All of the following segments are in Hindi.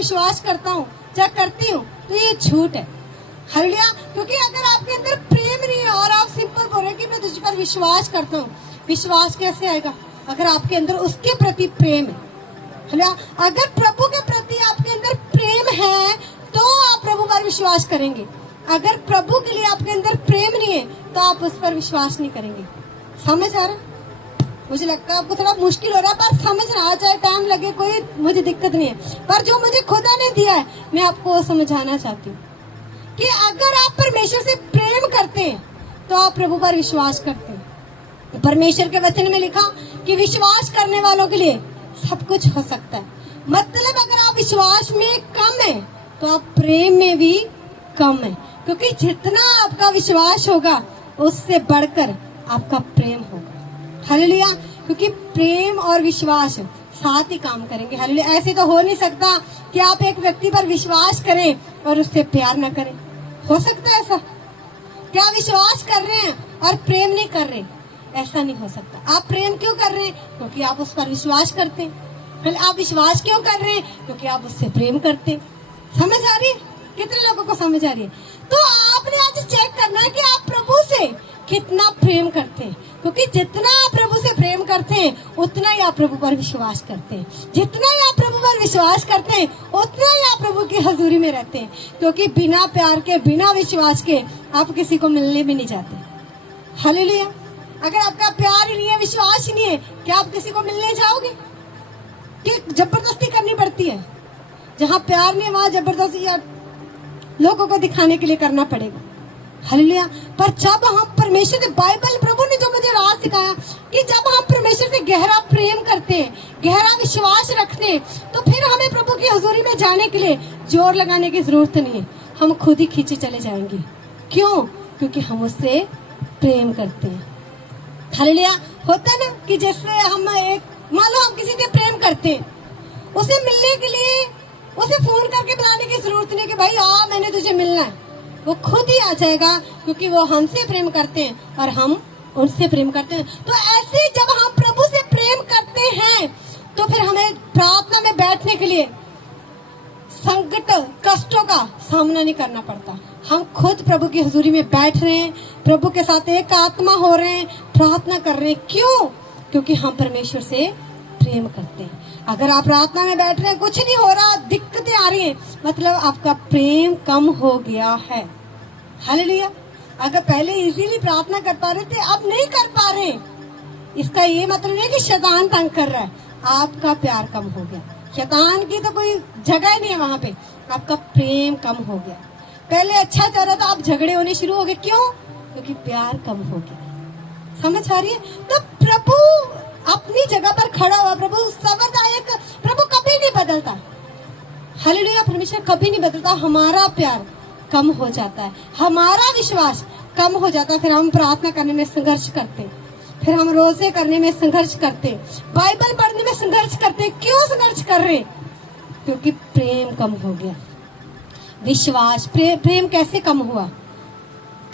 विश्वास करता हूँ या करती हूँ तो ये झूठ है। हालेलुया। क्योंकि अगर आपके अंदर प्रेम नहीं है और आप सिंपल बोल रहे कि मैं तुझ पर विश्वास करता हूँ, विश्वास कैसे आएगा अगर आपके अंदर उसके प्रति प्रेम है। हालेलुया। अगर प्रभु के प्रति आपके अंदर प्रेम है तो आप प्रभु पर विश्वास करेंगे। अगर प्रभु के लिए आपके अंदर प्रेम नहीं है तो आप उस पर विश्वास नहीं करेंगे। समझ आ रहा? मुझे लगता है आपको थोड़ा मुश्किल हो रहा है, पर समझना, आ जाए टाइम लगे, कोई मुझे दिक्कत नहीं है, पर जो मुझे खुदा ने दिया है मैं आपको वो समझाना चाहती हूँ कि अगर आप परमेश्वर से प्रेम करते हैं तो आप प्रभु पर विश्वास करते हैं। परमेश्वर के वचन में लिखा कि विश्वास करने वालों के लिए सब कुछ हो सकता है। मतलब अगर आप विश्वास में कम है तो आप प्रेम में भी कम है, क्योंकि जितना आपका विश्वास होगा उससे बढ़कर आपका प्रेम होगा। हालेलुया। क्योंकि प्रेम और विश्वास साथ ही काम करेंगे। हालेलुया। ऐसे तो हो नहीं सकता कि आप एक व्यक्ति पर विश्वास करें और उससे प्यार न करें। हो सकता है ऐसा? क्या विश्वास कर रहे हैं और प्रेम नहीं कर रहे? ऐसा नहीं हो सकता। आप प्रेम क्यों कर रहे हैं? क्योंकि आप उस पर विश्वास करते हैं। आप विश्वास क्यों कर रहे हैं? क्योंकि आप उससे प्रेम करते हैं। समझ आ रही है? कितने लोगों को समझ आ रही है? तो आपने आज चेक करना है कि आप प्रभु से कितना प्रेम करते हैं, क्योंकि जितना आप प्रभु से प्रेम करते हैं उतना ही आप प्रभु पर विश्वास करते हैं। जितना ही आप प्रभु पर विश्वास करते हैं उतना ही आप प्रभु की हजूरी में रहते हैं, क्योंकि बिना प्यार के, बिना विश्वास के आप किसी को मिलने भी नहीं जाते। हालेलुया। अगर आपका प्यार ही नहीं है, विश्वास ही नहीं है, क्या आप किसी को मिलने जाओगे? कि जबरदस्ती करनी पड़ती है? जहाँ प्यार नहीं है वहाँ जबरदस्ती या लोगों को दिखाने के लिए करना पड़ेगा। हालेलुया। पर जब हम परमेश्वर से, बाइबल, प्रभु ने जो मुझे राज सिखाया कि जब हम परमेश्वर से गहरा प्रेम करते हैं, गहरा विश्वास रखते हैं, तो फिर हमें प्रभु की हजूरी में जाने के लिए जोर लगाने की जरूरत नहीं है। हम खुद ही खींचे चले जाएंगे। क्यों? क्योंकि हम उससे प्रेम करते हैं। हालेलुया। होता ना कि जैसे हम एक, मान लो हम किसी से प्रेम करते हैं, उसे मिलने के लिए उसे फोन करके बुलाने की जरूरत नहीं कि भाई आ, मैंने तुझे मिलना है। वो खुद ही आ जाएगा, क्योंकि वो हमसे प्रेम करते हैं और हम उनसे प्रेम करते हैं। तो ऐसे जब हम प्रभु से प्रेम करते हैं तो फिर हमें प्रार्थना में बैठने के लिए संकट, कष्टों का सामना नहीं करना पड़ता। हम खुद प्रभु की हजूरी में बैठ रहे हैं, प्रभु के साथ एक आत्मा हो रहे हैं, प्रार्थना कर रहे हैं। क्यों? क्योंकि हम परमेश्वर से प्रेम करते हैं। अगर आप प्रार्थना में बैठ रहे हैं, कुछ नहीं हो रहा, दिक्कतें आ रही हैं, मतलब आपका प्रेम कम हो गया है। हालेलुया। अगर पहले इजीली प्रार्थना कर पा रहे थे, अब नहीं कर पा रहे, इसका ये मतलब नहीं कि शैतान तंग कर रहा है, आपका प्यार कम हो गया। शैतान की तो कोई जगह ही नहीं है वहां पे। आपका प्रेम कम हो गया। पहले अच्छा चल रहा था, अब झगड़े होने शुरू हो गए। क्यों? क्योंकि प्यार कम हो गया। समझ आ रही है? तो प्रभु अपनी जगह पर खड़ा हुआ, प्रभु सर्वदायक, प्रभु कभी नहीं बदलता। हालेलुया। परमेश्वर कभी नहीं बदलता। हमारा प्यार कम हो जाता है, हमारा विश्वास कम हो जाता है, फिर हम प्रार्थना करने में संघर्ष करते, फिर हम रोजे करने में संघर्ष करते, बाइबल पढ़ने में संघर्ष करते। क्यों संघर्ष कर रहे? क्योंकि प्रेम कम हो गया। विश्वास, प्रेम कैसे कम हुआ?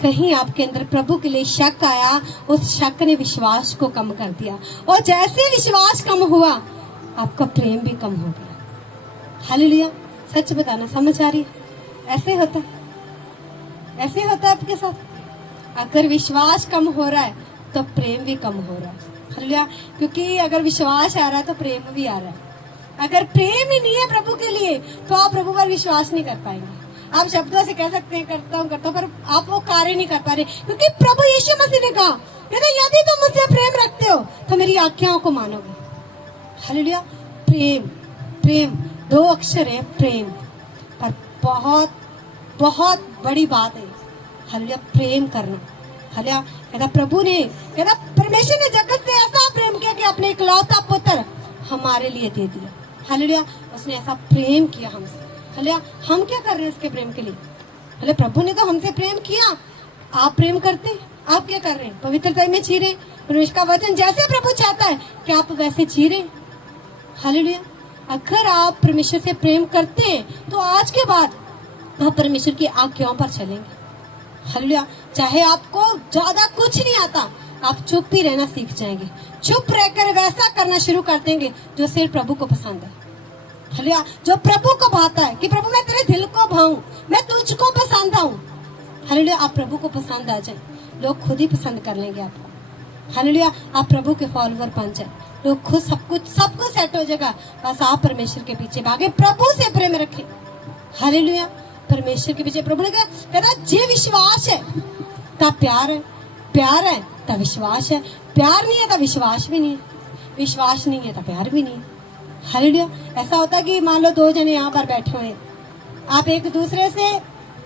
कहीं आपके अंदर प्रभु के लिए शक आया, उस शक ने विश्वास को कम कर दिया, और जैसे विश्वास कम हुआ आपका प्रेम भी कम हो गया। हालेलुया। सच बताना, समझ आ रही है? ऐसे होता है, ऐसे होता है आपके साथ। अगर विश्वास कम हो रहा है तो प्रेम भी कम हो रहा है। हालेलुया। क्योंकि अगर विश्वास आ रहा है तो प्रेम भी आ रहा है। अगर प्रेम ही नहीं है प्रभु के लिए तो आप प्रभु पर विश्वास नहीं कर पाएंगे। आप शब्दों से कह सकते हैं करता हूँ, पर आप वो कार्य नहीं कर पा रहे, क्योंकि प्रभु यीशु मसीह ने कहा, कहते यदि तुम मुझसे प्रेम रखते हो तो मेरी आज्ञाओं को मानोगे। हालेलुया। प्रेम, प्रेम, दो अक्षर है प्रेम, पर बहुत बहुत बड़ी बात है। हालेलुया। प्रेम करना। हालेलुया। कहता प्रभु ने, कहता परमेश्वर ने जगत से ऐसा प्रेम किया कि अपने इकलौता पुत्र हमारे लिए दे दिया। हालेलुया। उसने ऐसा प्रेम किया हमसे। हालेलुया। हम क्या कर रहे हैं उसके प्रेम के लिए? हालेलुया। प्रभु ने तो हमसे प्रेम किया, आप प्रेम करते, आप क्या कर रहे हैं? पवित्रता में जी रहे। परमेश्वर का वचन जैसे प्रभु चाहता है कि आप वैसे जी रहे। हालेलुया। अगर आप परमेश्वर से प्रेम करते हैं तो आज के बाद आप परमेश्वर की आज्ञाओं पर चलेंगे। हालेलुया। चाहे आपको ज्यादा कुछ नहीं आता, आप चुप ही रहना सीख जाएंगे। चुप रहकर वैसा करना शुरू कर देंगे जो सिर्फ प्रभु को पसंद है। हालेलुया। जो प्रभु को भाता है कि प्रभु मैं तेरे दिल को भाऊं, मैं तुझको पसंद आऊं। हालेलुया। आप प्रभु को पसंद आ जाए, लोग खुद ही पसंद कर लेंगे आपको। हालेलुया। आप प्रभु के फॉलोवर बन जाए, लोग खुद सब कुछ सेट हो जाएगा। बस आप परमेश्वर के पीछे भागे, प्रभु से प्रेम रखें। हालेलुया। परमेश्वर के पीछे प्रभु ने कहता जे विश्वास है ता प्यार है, प्यार है ता विश्वास है, प्यार नहीं है ता विश्वास भी नहीं है, विश्वास नहीं है ता प्यार भी नहीं है। हालेलुया। ऐसा होता है कि मान लो दो जने यहाँ पर बैठे हुए, आप एक दूसरे से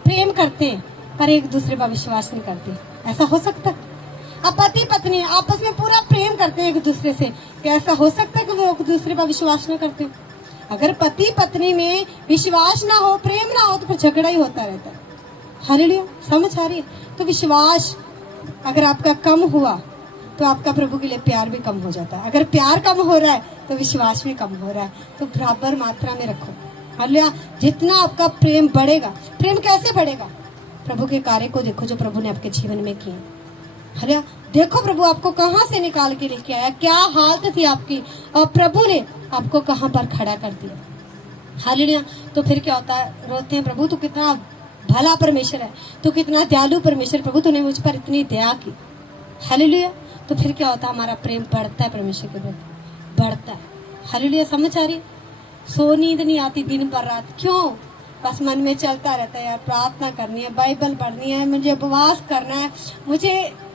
प्रेम करते हैं पर एक दूसरे पर विश्वास नहीं करते, ऐसा हो सकता है? अब पति पत्नी आपस में पूरा प्रेम करते हैं एक दूसरे से, क्या ऐसा हो सकता है कि वो एक दूसरे पर विश्वास न करते? अगर पति पत्नी में विश्वास ना हो, प्रेम ना हो, तो फिर झगड़ा ही होता रहता है। हालेलुया। समझ आ रही है? तो विश्वास अगर आपका कम हुआ तो आपका प्रभु के लिए प्यार भी कम हो जाता है। अगर प्यार कम हो रहा है तो विश्वास भी कम हो रहा है, तो बराबर मात्रा में रखो। हालेलुया। जितना आपका प्रेम बढ़ेगा, प्रेम कैसे बढ़ेगा? प्रभु के कार्य को देखो जो प्रभु ने आपके जीवन में किए। हालेलुया। देखो प्रभु आपको कहाँ से निकाल के लेके आया, क्या हालत थी आपकी, और प्रभु ने आपको कहाँ पर खड़ा कर दिया। हालेलुया। तो फिर क्या होता है? रोते हैं, प्रभु तू कितना भला परमेश्वर है, तू कितना दयालु परमेश्वर, प्रभु तूने मुझ पर इतनी दया की। हालेलुया। तो फिर क्या होता है? हमारा प्रेम बढ़ता है परमेश्वर के प्रति, बढ़ता है। हालेलुया। समझ आ रही है? सो नींद नहीं आती दिन भर रात, क्यों? बस मन में चलता रहता है, यार प्रार्थना करनी है, बाइबल पढ़नी है, मुझे उपवास करना है, मुझे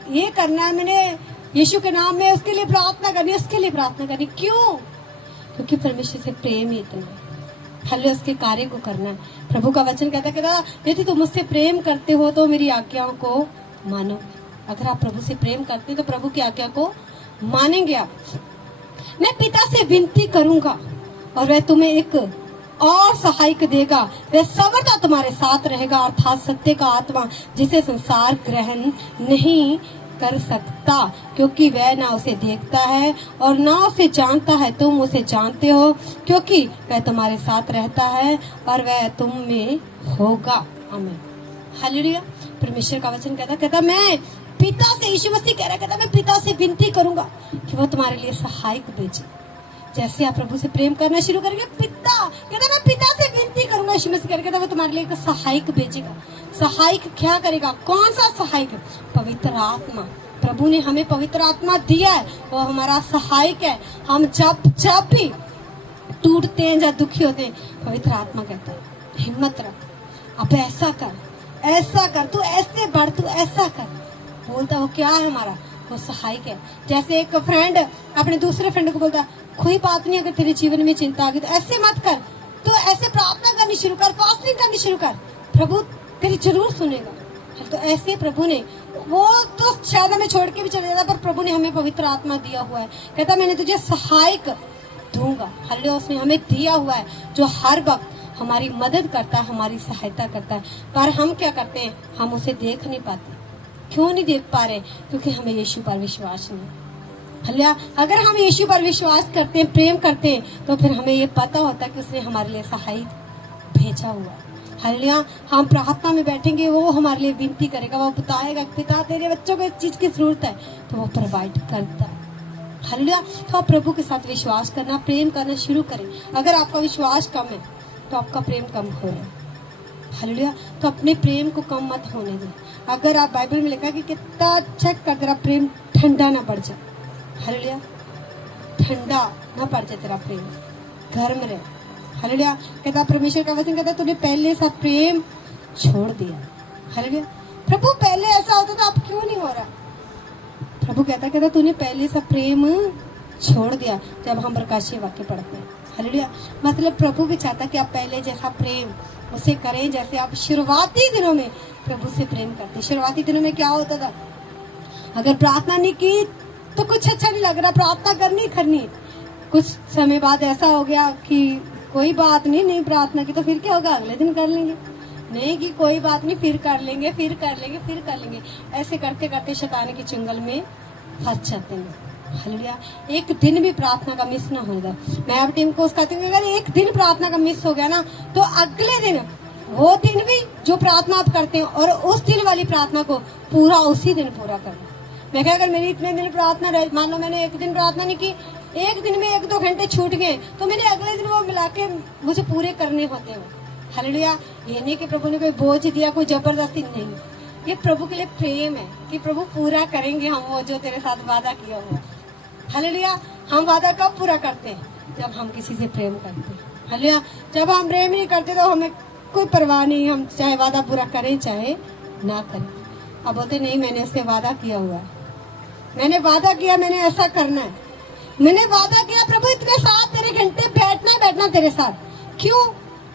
ये करना है, मैंने यीशु के नाम में उसके लिए प्रार्थना करनी है, उसके लिए प्रार्थना करनी। क्यों? क्योंकि परमेश्वर से प्रेम ही इतना है। हालेलुया। उसके कार्य को करना है। प्रभु का वचन कहता यदि तुम मुझसे प्रेम करते हो तो मेरी आज्ञाओं को मानो। अगर आप प्रभु से प्रेम करते हो तो प्रभु की आज्ञा को मानेंगे आप। मैं पिता से विनती करूंगा और वह तुम्हें एक और सहायक देगा, वह सर्वदा तुम्हारे साथ रहेगा, अर्थात सत्य का आत्मा, जिसे संसार ग्रहण नहीं कर सकता, क्योंकि वह ना उसे देखता है और ना उसे जानता है। तुम उसे जानते हो क्योंकि वह तुम्हारे साथ रहता है और वह तुम में होगा। आमीन। हालेलुया। परमेश्वर का वचन कहता मैं पिता से, यीशु मसीह कह रहा है, कहता मैं पिता से विनती करूंगा कि वो तुम्हारे लिए सहायक भेजे। जैसे आप प्रभु से प्रेम करना शुरू करेंगे, पिता कहता मैं पिता से विनती करूंगा, यीशु मसीह कहता वो तुम्हारे लिए एक सहायक भेजेगा। सहायक क्या करेगा? कौन सा सहायक? पवित्र आत्मा। प्रभु ने हमें पवित्र आत्मा दिया है, वो हमारा सहायक है। हम जब भी टूटते हैं, जब दुखी होते हैं, पवित्र आत्मा कहता है हिम्मत रख, अब ऐसा कर, तू ऐसे बढ़, तू ऐसा कर। बोलता वो क्या है? हमारा वो सहायक है। जैसे एक फ्रेंड अपने दूसरे फ्रेंड को बोलता कोई बात नहीं, अगर तेरे जीवन में चिंता आ गई तो ऐसे मत कर, तो ऐसे प्रार्थना करनी शुरू कर, फास्टिंग करनी शुरू कर, प्रभु तेरी जरूर सुनेगा। तो ऐसे प्रभु ने, वो तो शायद हमें छोड़ के भी चले जाता, पर प्रभु ने हमें पवित्र आत्मा दिया हुआ है। कहता मैंने तुझे सहायक दूंगा। हालेलुया। उसने हमें दिया हुआ है जो हर वक्त हमारी मदद करता है, हमारी सहायता करता है। पर हम क्या करते हैं? हम उसे देख नहीं पाते। क्यों नहीं देख पा रहे? क्योंकि हमें यीशु पर विश्वास नहीं। हालेलुया। अगर हम यीशु पर विश्वास करते हैं, प्रेम करते हैं, तो फिर हमें ये पता होता है कि उसने हमारे लिए सहायक भेजा हुआ है। हालेलुया। हम प्रार्थना में बैठेंगे, वो हमारे लिए विनती करेगा, वो बताएगा पिता तेरे बच्चों को इस चीज की जरूरत है, तो वो प्रोवाइड करता है। हालेलुया। तो आप प्रभु के साथ विश्वास करना, प्रेम करना शुरू करें। अगर आपका विश्वास कम है तो आपका प्रेम कम हो रहा है। हालेलुया। तो अपने प्रेम को कम मत होने दें। अगर आप बाइबल में लिखा कि कितना चेक कर तेरा प्रेम ठंडा ना पड़ जाए। हालेलुया। ठंडा ना पड़ जाए तेरा प्रेम, गर्म रहे। हालेलुया। कहता परमेश्वर का वचन कहता तूने पहले सा प्रेम छोड़ दिया। हालेलुया। प्रभु पहले ऐसा होता था, अब क्यों नहीं हो रहा? प्रभु कहता तूने पहले सा प्रेम छोड़ दिया। जब हम प्रकाशीय वाक्य पढ़ते हैं, हालेलुया, मतलब प्रभु भी चाहता कि आप पहले जैसा प्रेम उसे करें जैसे आप शुरुआती दिनों में प्रभु से प्रेम करते। शुरुआती दिनों में क्या होता था? अगर प्रार्थना नहीं की तो कुछ अच्छा नहीं लग रहा, प्रार्थना करनी। कुछ समय बाद ऐसा हो गया कि कोई बात नहीं प्रार्थना की तो फिर क्या होगा? अगले दिन कर लेंगे। नहीं कि कोई बात नहीं, फिर कर लेंगे। ऐसे करते करते शैतान के चंगल में फंस जाते हैं। हालेलुया। एक दिन भी प्रार्थना का मिस ना होगा। मैं अब टीम को उस कहती हूँ, अगर एक दिन प्रार्थना का मिस हो गया ना, तो अगले दिन वो दिन भी जो प्रार्थना आप करते हैं और उस दिन वाली प्रार्थना को पूरा उसी दिन पूरा करना। मैं क्या, अगर मेरी इतने दिन प्रार्थना रहे, मान लो मैंने एक दिन प्रार्थना नहीं की, एक दिन में 1-2 घंटे छूट गए तो मैंने अगले दिन वो मिला के मुझे पूरे करने होते हैं। हालेलुया। ये नहीं कि प्रभु ने कोई बोझ दिया, कोई जबरदस्ती नहीं, ये प्रभु के लिए प्रेम है कि प्रभु पूरा करेंगे हम वो जो तेरे साथ वादा किया हुआ। हालेलुया। हम वादा कब पूरा करते हैं? जब हम किसी से प्रेम करते हैं। हालेलुया। जब हम प्रेम नहीं करते तो हमें कोई परवाह नहीं, हम चाहे वादा पूरा करें चाहे ना करें। अब बोलते नहीं, मैंने उससे वादा किया हुआ है, मैंने वादा किया, मैंने ऐसा करना है, मैंने वादा किया प्रभु इतने साथ तेरे घंटे बैठना तेरे साथ। क्यों?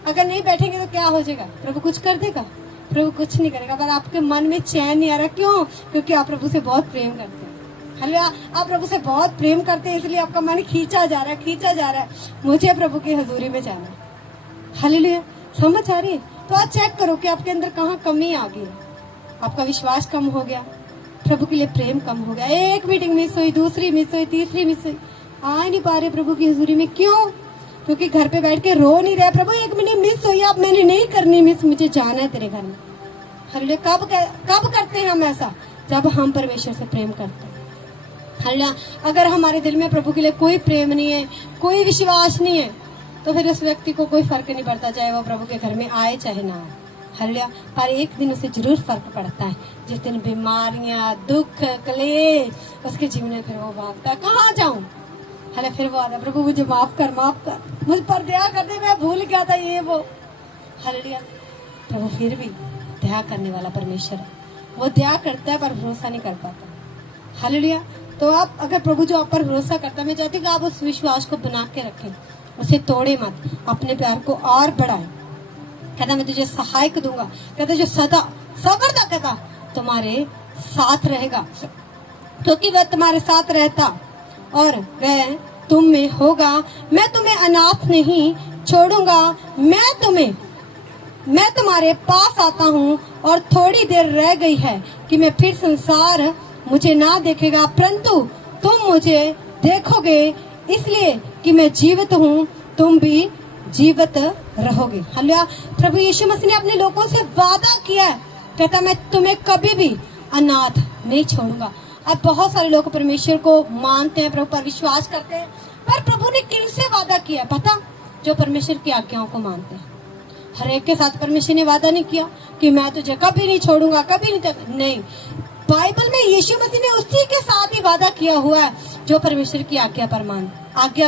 अगर नहीं बैठेंगे तो क्या हो जाएगा? प्रभु कुछ कर देगा? प्रभु कुछ नहीं करेगा, पर आपके मन में चैन नहीं आ रहा। क्यों? क्योंकि आप प्रभु से बहुत प्रेम करते हैं। हालेलुया। आप प्रभु से बहुत प्रेम करते हैं, इसलिए आपका मन खींचा जा रहा है, मुझे प्रभु की हजूरी में जाना है। हालेलुया। समझ आ रही है? तो आज चेक करो कि आपके अंदर कहाँ कमी आ गई। आपका विश्वास कम हो गया, प्रभु के लिए प्रेम कम हो गया, एक मीटिंग मिस हुई, दूसरी मिस हुई, तीसरी मिस हुई, आ नहीं पा रहे प्रभु की हजूरी में। क्यों? क्योंकि घर पे बैठ के रो नहीं रहे, प्रभु 1 मिनट मिस हुई, अब मैंने नहीं करनी मिस, मुझे जाना है तेरे घर में। हालेलुया। कब करते हैं हम ऐसा? जब हम परमेश्वर से प्रेम करते हैं। हालेलुया। अगर हमारे दिल में प्रभु के लिए कोई प्रेम नहीं है, कोई विश्वास नहीं है, तो फिर उस व्यक्ति को कोई फर्क नहीं पड़ता, चाहे वो प्रभु के घर में आए चाहे ना आए। हालेलुया। पर एक दिन उसे जरूर फर्क पड़ता है, जिस दिन बीमारियां, दुख, क्लेश उसके जीवन में, फिर वो भागता है, कहाँ जाऊं? हाले फिर वो आता, प्रभु मुझे माफ कर, मुझ पर दया कर दे, मैं भूल गया था ये वो। हालेलुया। प्रभु फिर भी दया करने वाला परमेश्वर है, वो दया करता है पर भरोसा नहीं कर पाता। हालेलुया। तो आप अगर प्रभु जो आप पर भरोसा करता है, मैं चाहती हूँ कि आप उस विश्वास को बना के रखें, उसे तोड़े मत, अपने प्यार को और बढ़ाएं। कहता मैं तुझे सहायक दूंगा, कहता जो सदा सबर कहता तुम्हारे साथ रहेगा, क्योंकि वह तुम्हारे साथ रहता और वह तुम में होगा। मैं तुम्हें अनाथ नहीं छोड़ूंगा, मैं तुम्हारे पास आता हूँ। और थोड़ी देर रह गई है कि मैं फिर संसार मुझे ना देखेगा, परंतु तुम मुझे देखोगे, इसलिए कि मैं जीवित हूँ, तुम भी जीवित रहोगे। हालेलुया। प्रभु यीशु मसीह ने अपने लोगों से वादा किया है, कहता मैं तुम्हें कभी भी अनाथ नहीं छोड़ूंगा। अब बहुत सारे लोग परमेश्वर को मानते हैं, प्रभु पर विश्वास करते हैं, पर प्रभु ने किनसे वादा किया पता? जो परमेश्वर की आज्ञाओं को मानते हैं। हर एक के साथ परमेश्वर ने वादा नहीं किया कि मैं तुझे कभी नहीं छोड़ूंगा, कभी नहीं। बाइबल में यीशु मसीह ने उसी के साथ ही वादा किया हुआ है जो परमेश्वर की आज्ञा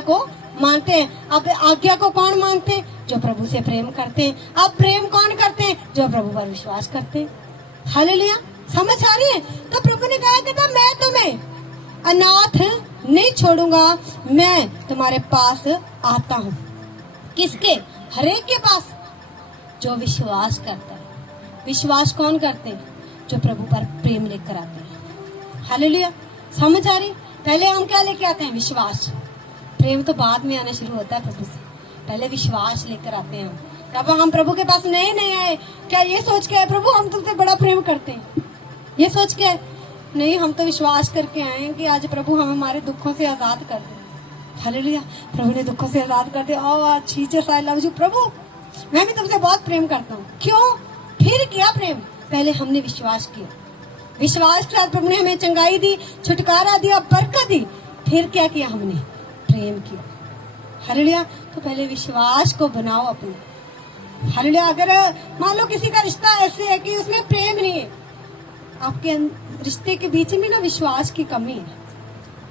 को मानते हैं। अब आज्ञा को कौन मानते हैं? जो प्रभु से प्रेम करते हैं। अब प्रेम कौन करते हैं? जो प्रभु पर विश्वास करते हैं। हालेलुया। समझ आ रही है? तो प्रभु ने कहा कहता मैं तुम्हें अनाथ नहीं छोड़ूंगा, मैं तुम्हारे पास आता हूँ। किसके? हर एक के पास जो विश्वास करता है। विश्वास कौन करते हैं? जो प्रभु पर प्रेम लेकर आते हैं। हालेलुया। समझ आ रही? पहले हम क्या लेके आते हैं? विश्वास। प्रेम तो बाद में आना शुरू होता है प्रभु से, पहले विश्वास लेकर आते हैं हम। अब हम प्रभु के पास नए आए, क्या ये सोच के आए प्रभु हम तुमसे बड़ा प्रेम करते हैं, ये सोच के नहीं, हम तो विश्वास करके आए हैं कि आज प्रभु हम हमारे दुखों से आजाद कर दे। हालेलुया। प्रभु ने दुखों से आजाद कर दे। ओ जीसस आई लव यू प्रभु, मैं भी तुमसे बहुत प्रेम करता हूँ। क्यों? फिर किया प्रेम, पहले हमने विश्वास किया, विश्वास के साथ प्रभु ने हमें चंगाई दी, छुटकारा दिया, बरकत दी। फिर क्या किया? हमने प्रेम किया। हालेलुया। तो पहले विश्वास को बनाओ अपने। हालेलुया। अगर मान लो किसी का रिश्ता ऐसे है कि उसमें प्रेम नहीं है, आपके रिश्ते के बीच में ना विश्वास की कमी है।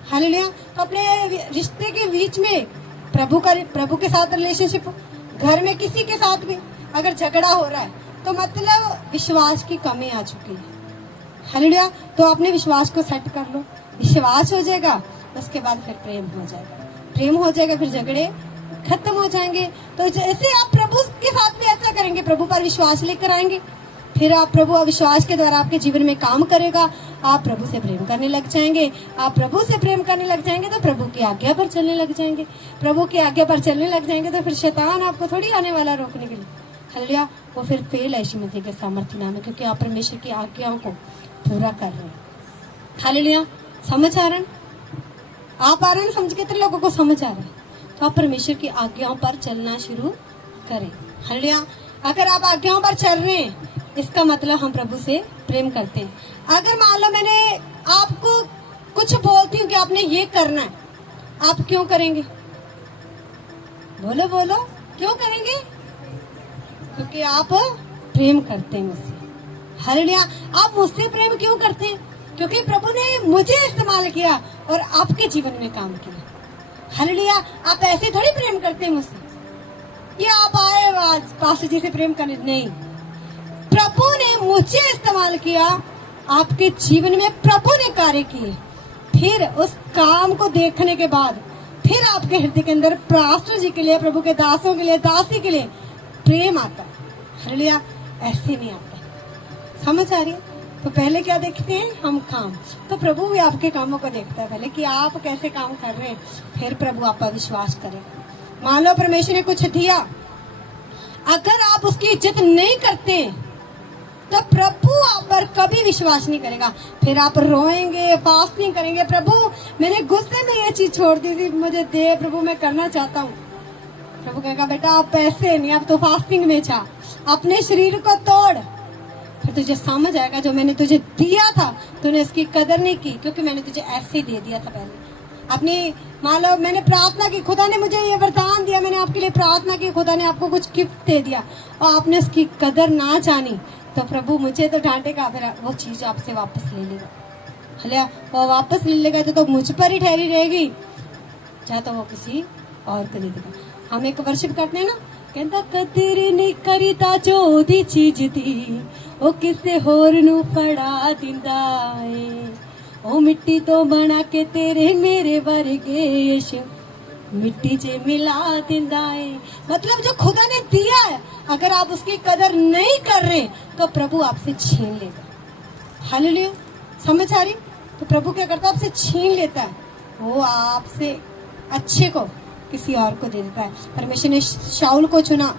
हालेलुया। तो अपने रिश्ते के बीच में प्रभु के साथ रिलेशनशिप, घर में किसी के साथ भी अगर झगड़ा हो रहा है तो मतलब विश्वास की कमी आ चुकी है। हालेलुया। तो अपने विश्वास को सेट कर लो, विश्वास हो जाएगा, उसके बाद फिर प्रेम हो जाएगा, प्रेम हो जाएगा, फिर झगड़े खत्म हो जाएंगे। तो जैसे आप प्रभु के साथ भी ऐसा करेंगे, प्रभु पर विश्वास लेकर आएंगे, फिर आप प्रभु विश्वास के द्वारा आपके जीवन में काम करेगा, आप प्रभु से प्रेम करने लग जाएंगे। आप प्रभु से प्रेम करने लग जाएंगे तो प्रभु की आज्ञा पर चलने लग जाएंगे, प्रभु की आज्ञा पर चलने लग जाएंगे तो फिर शैतान आपको थोड़ी आने वाला रोकने के लिए। हालेलुया। वो फिर फेल है यीशु मसीह के सामर्थ्य नाम में, क्योंकि आप परमेश्वर की आज्ञाओं को पूरा कर रहे हैं। हालेलुया। समझ आ रहा है? आप आ रहे हैं समझ? कितने लोगों को समझ आ रहा है? तो आप परमेश्वर की आज्ञाओं पर चलना शुरू करें। हालेलुया। अगर आप आज्ञाओं पर चल रहे हैं, इसका मतलब हम प्रभु से प्रेम करते हैं। अगर मान लो मैंने आपको कुछ बोलती हूँ कि आपने ये करना है, आप क्यों करेंगे? बोलो बोलो, क्यों करेंगे? क्योंकि आप प्रेम करते हैं मुझसे। हालेलुया। आप मुझसे प्रेम क्यों करते हैं? क्योंकि प्रभु ने मुझे इस्तेमाल किया और आपके जीवन में काम किया। हालेलुया। आप ऐसे थोड़ी प्रेम करते हैं मुझसे, ये आप आए आज पास्टर जी से प्रेम करने, नहीं। प्रभु ने मुझे इस्तेमाल किया, आपके जीवन में प्रभु ने कार्य किए। फिर उस काम को देखने के बाद फिर आपके हृदय के अंदर पास्टर जी के लिए, प्रभु के दासों के लिए, दासी के लिए प्रेम आता है। हालेलुया। ऐसे नहीं आता। समझ आ रही है? तो पहले क्या देखते हैं हम? काम। तो प्रभु भी आपके कामों को देखता है पहले कि आप कैसे काम कर रहे हैं, फिर प्रभु आप पर विश्वास करें। मान लो परमेश्वर ने कुछ दिया, अगर आप उसकी इज्जत नहीं करते तो प्रभु आप पर कभी विश्वास नहीं करेगा। फिर आप रोएंगे, फास्टिंग करेंगे, प्रभु मैंने गुस्से में ये चीज छोड़ दी थी, मुझे दे प्रभु, मैं करना चाहता हूँ। प्रभु कहेगा बेटा आप पैसे नहीं, आप तो फास्टिंग में जा, अपने शरीर को तोड़, फिर तुझे समझ आएगा जो मैंने तुझे दिया था तूने इसकी कदर नहीं की, क्योंकि मैंने तुझे ऐसे ही दे दिया था पहले। अपनी मान लो मैंने प्रार्थना की, खुदा ने मुझे ये वरदान दिया, मैंने आपके लिए प्रार्थना की, खुदा ने आपको कुछ गिफ्ट दे दिया और आपने उसकी कदर ना जानी, तो प्रभु मुझे तो डांटेगा, फिर वो चीज आपसे वापस ले लेगा। हलिया वो वापस ले लेगा तो मुझ पर ही ठहरी रहेगी, चाहे तो वो किसी और को दे देगा। हम एक वर्शिप करते हैं ना, कहता कदर नहीं करीता जो दी चीज दी ओ किसे होर नू फड़ा दिंदा है, ओ मिट्टी तो बना के तेरे मेरे वर्गे यीशु मिट्टी च मिला दिंदा है। मतलब जो खुदा ने दिया है, अगर आप उसकी कदर नहीं कर रहे तो प्रभु आपसे छीन लेगा। हालेलुया। समझ आ रही? तो प्रभु क्या करता है? आपसे छीन लेता है, वो आपसे अच्छे को किसी और को दे देता है। परमेश्वर ने शाऊल को चुना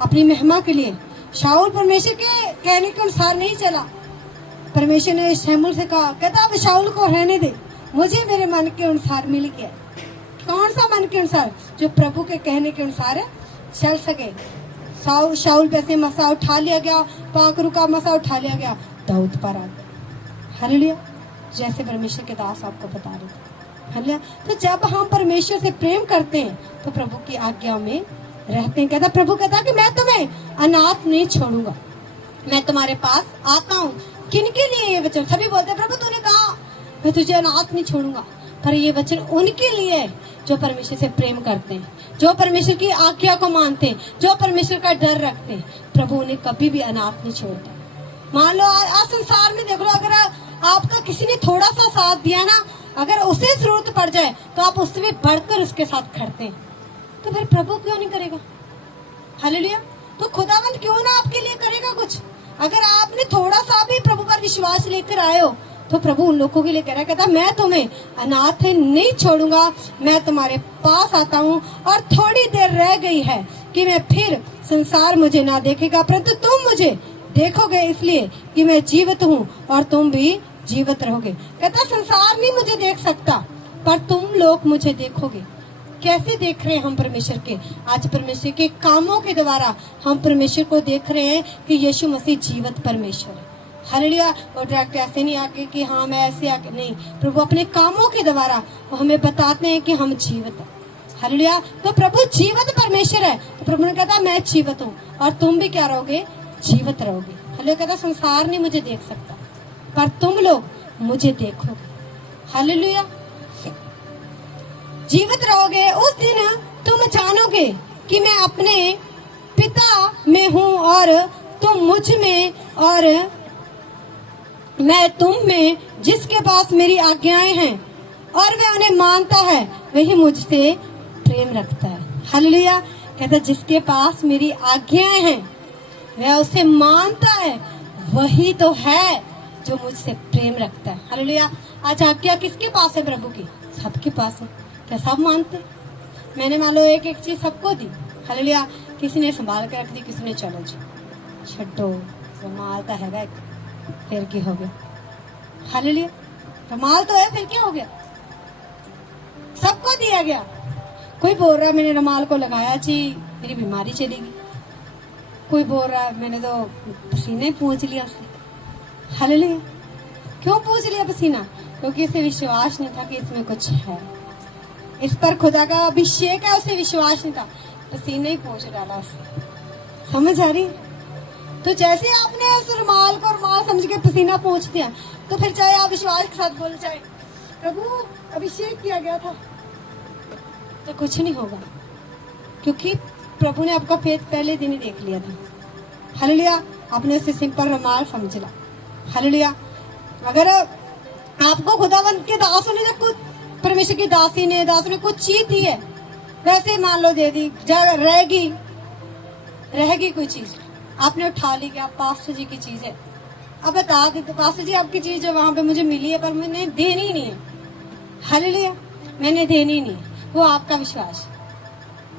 अपनी महिमा के लिए। शाऊल परमेश्वर के कहने के अनुसार नहीं चला। परमेश्वर ने शमूएल से कहा, कहता अब शाऊल को रहने दे, मुझे मेरे मन के अनुसार मिल गया। कौन सा मन के अनुसार? जो प्रभु के कहने के अनुसार है चल सके। शाऊल पे से मसा उठा लिया गया, पाकरू का मसा उठा लिया गया, दाऊद पर आ गया। हालेलुया। जैसे परमेश्वर के दास आपको बता रहे थे। हालेलुया। तो जब हम परमेश्वर से प्रेम करते हैं तो प्रभु की आज्ञा में रहते हैं। कहता प्रभु कहता कि मैं तुम्हें अनाथ नहीं छोड़ूंगा, मैं तुम्हारे पास आता हूँ। किनके लिए ये वचन? सभी बोलते प्रभु तूने कहा मैं तुझे अनाथ नहीं छोड़ूंगा, पर ये वचन उनके लिए है जो परमेश्वर से प्रेम करते हैं, जो परमेश्वर की आज्ञा को मानते हैं, जो परमेश्वर का डर रखते हैं। प्रभु उन्हें कभी भी अनाथ नहीं छोड़ता। मान लो आज संसार में देख लो, अगर आपका किसी ने थोड़ा सा साथ दिया ना, अगर उसे जरूरत पड़ जाए तो आप उससे भी बढ़कर उसके साथ खड़ते हैं, तो फिर प्रभु क्यों नहीं करेगा? हालेलुया। तो खुदावंद क्यों ना आपके लिए करेगा कुछ? अगर आपने थोड़ा सा भी प्रभु पर विश्वास लेकर आए हो तो प्रभु उन लोगों के लिए कह रहा है, कहता मैं तुम्हें अनाथ नहीं छोड़ूंगा, मैं तुम्हारे पास आता हूँ। और थोड़ी देर रह गई है कि मैं फिर संसार मुझे ना देखेगा, परंतु तुम मुझे देखोगे, इसलिए कि मैं जीवित हूँ और तुम भी जीवित रहोगे। कहता संसार नहीं मुझे देख सकता, पर तुम लोग मुझे देखोगे। कैसे देख रहे हैं हम परमेश्वर के? आज परमेश्वर के कामों के द्वारा हम परमेश्वर को देख रहे हैं कि यीशु मसीह जीवित परमेश्वर है। हालेलुया। और डायरेक्ट ऐसे नहीं आके कि हाँ मैं ऐसे आके, नहीं, प्रभु अपने कामों के द्वारा वो हमें बताते हैं कि हम जीवित हैं। हालेलुया। तो प्रभु जीवित परमेश्वर है, तो प्रभु ने कहता मैं जीवित हूँ और तुम भी क्या रहोगे? जीवित रहोगे। हालेलुया। कहता संसार नहीं मुझे देख सकता, पर तुम लोग मुझे देखोगे। हालेलुया। जीवित रहोगे। उस दिन तुम जानोगे कि मैं अपने पिता में हूँ और तुम मुझ में और मैं तुम में। जिसके पास मेरी आज्ञाएं हैं और वह उन्हें मानता है वही मुझसे प्रेम रखता है। हालेलुया। कहता जिसके पास मेरी आज्ञाएं हैं वह उसे मानता है, वही तो है जो मुझसे प्रेम रखता है। हालेलुया। आज आज्ञा किसके पास है? प्रभु की। सबके पास है। क्या सब मानते? मैंने मान लो एक एक चीज सबको दी। हालेलुया। किसी ने संभाल कर रख दी, किसी ने चलो जी छो रुमाल तो है, फिर क्या हो गया? हालेलुया। रुमाल तो है, फिर क्या हो गया? सबको दिया गया। कोई बोल रहा मैंने रुमाल को लगाया जी मेरी बीमारी चलेगी, कोई बोल रहा मैंने तो पसीने पूछ लिया उससे। हालेलुया। क्यों पूछ लिया पसीना? क्योंकि इसे विश्वास नहीं था कि इसमें कुछ है। इस पर खुदा का अभिषेक है, उसे विश्वास नहीं था, पसीने ही पोंछ डाला उसने। समझ आ रही है? तो जैसे आपने उस रुमाल को रुमाल समझ के पसीना पोंछ दिया, तो फिर चाहे आप विश्वास के साथ बोल, चाहे प्रभु अभिषेक किया गया था, तो कुछ नहीं होगा, क्योंकि प्रभु ने आपका फेथ पहले दिन ही देख लिया था। हालेलुया। आपने उसे सिंपल रुमाल समझ ला। हालेलुया। अगर आपको खुदावंत के दासों ने जब कुछ, परमेश्वर की दासी ने दासों ने कुछ चीज दी है, वैसे मान लो दे दी, रहेगी कोई चीज, आपने उठा ली कि आप पास्टर जी की चीज है, अब बता दे तो पास्टर जी आपकी चीज है वहां पे मुझे मिली है, पर मैंने देनी नहीं है। हालेलुया। मैंने देनी नहीं है, वो आपका विश्वास।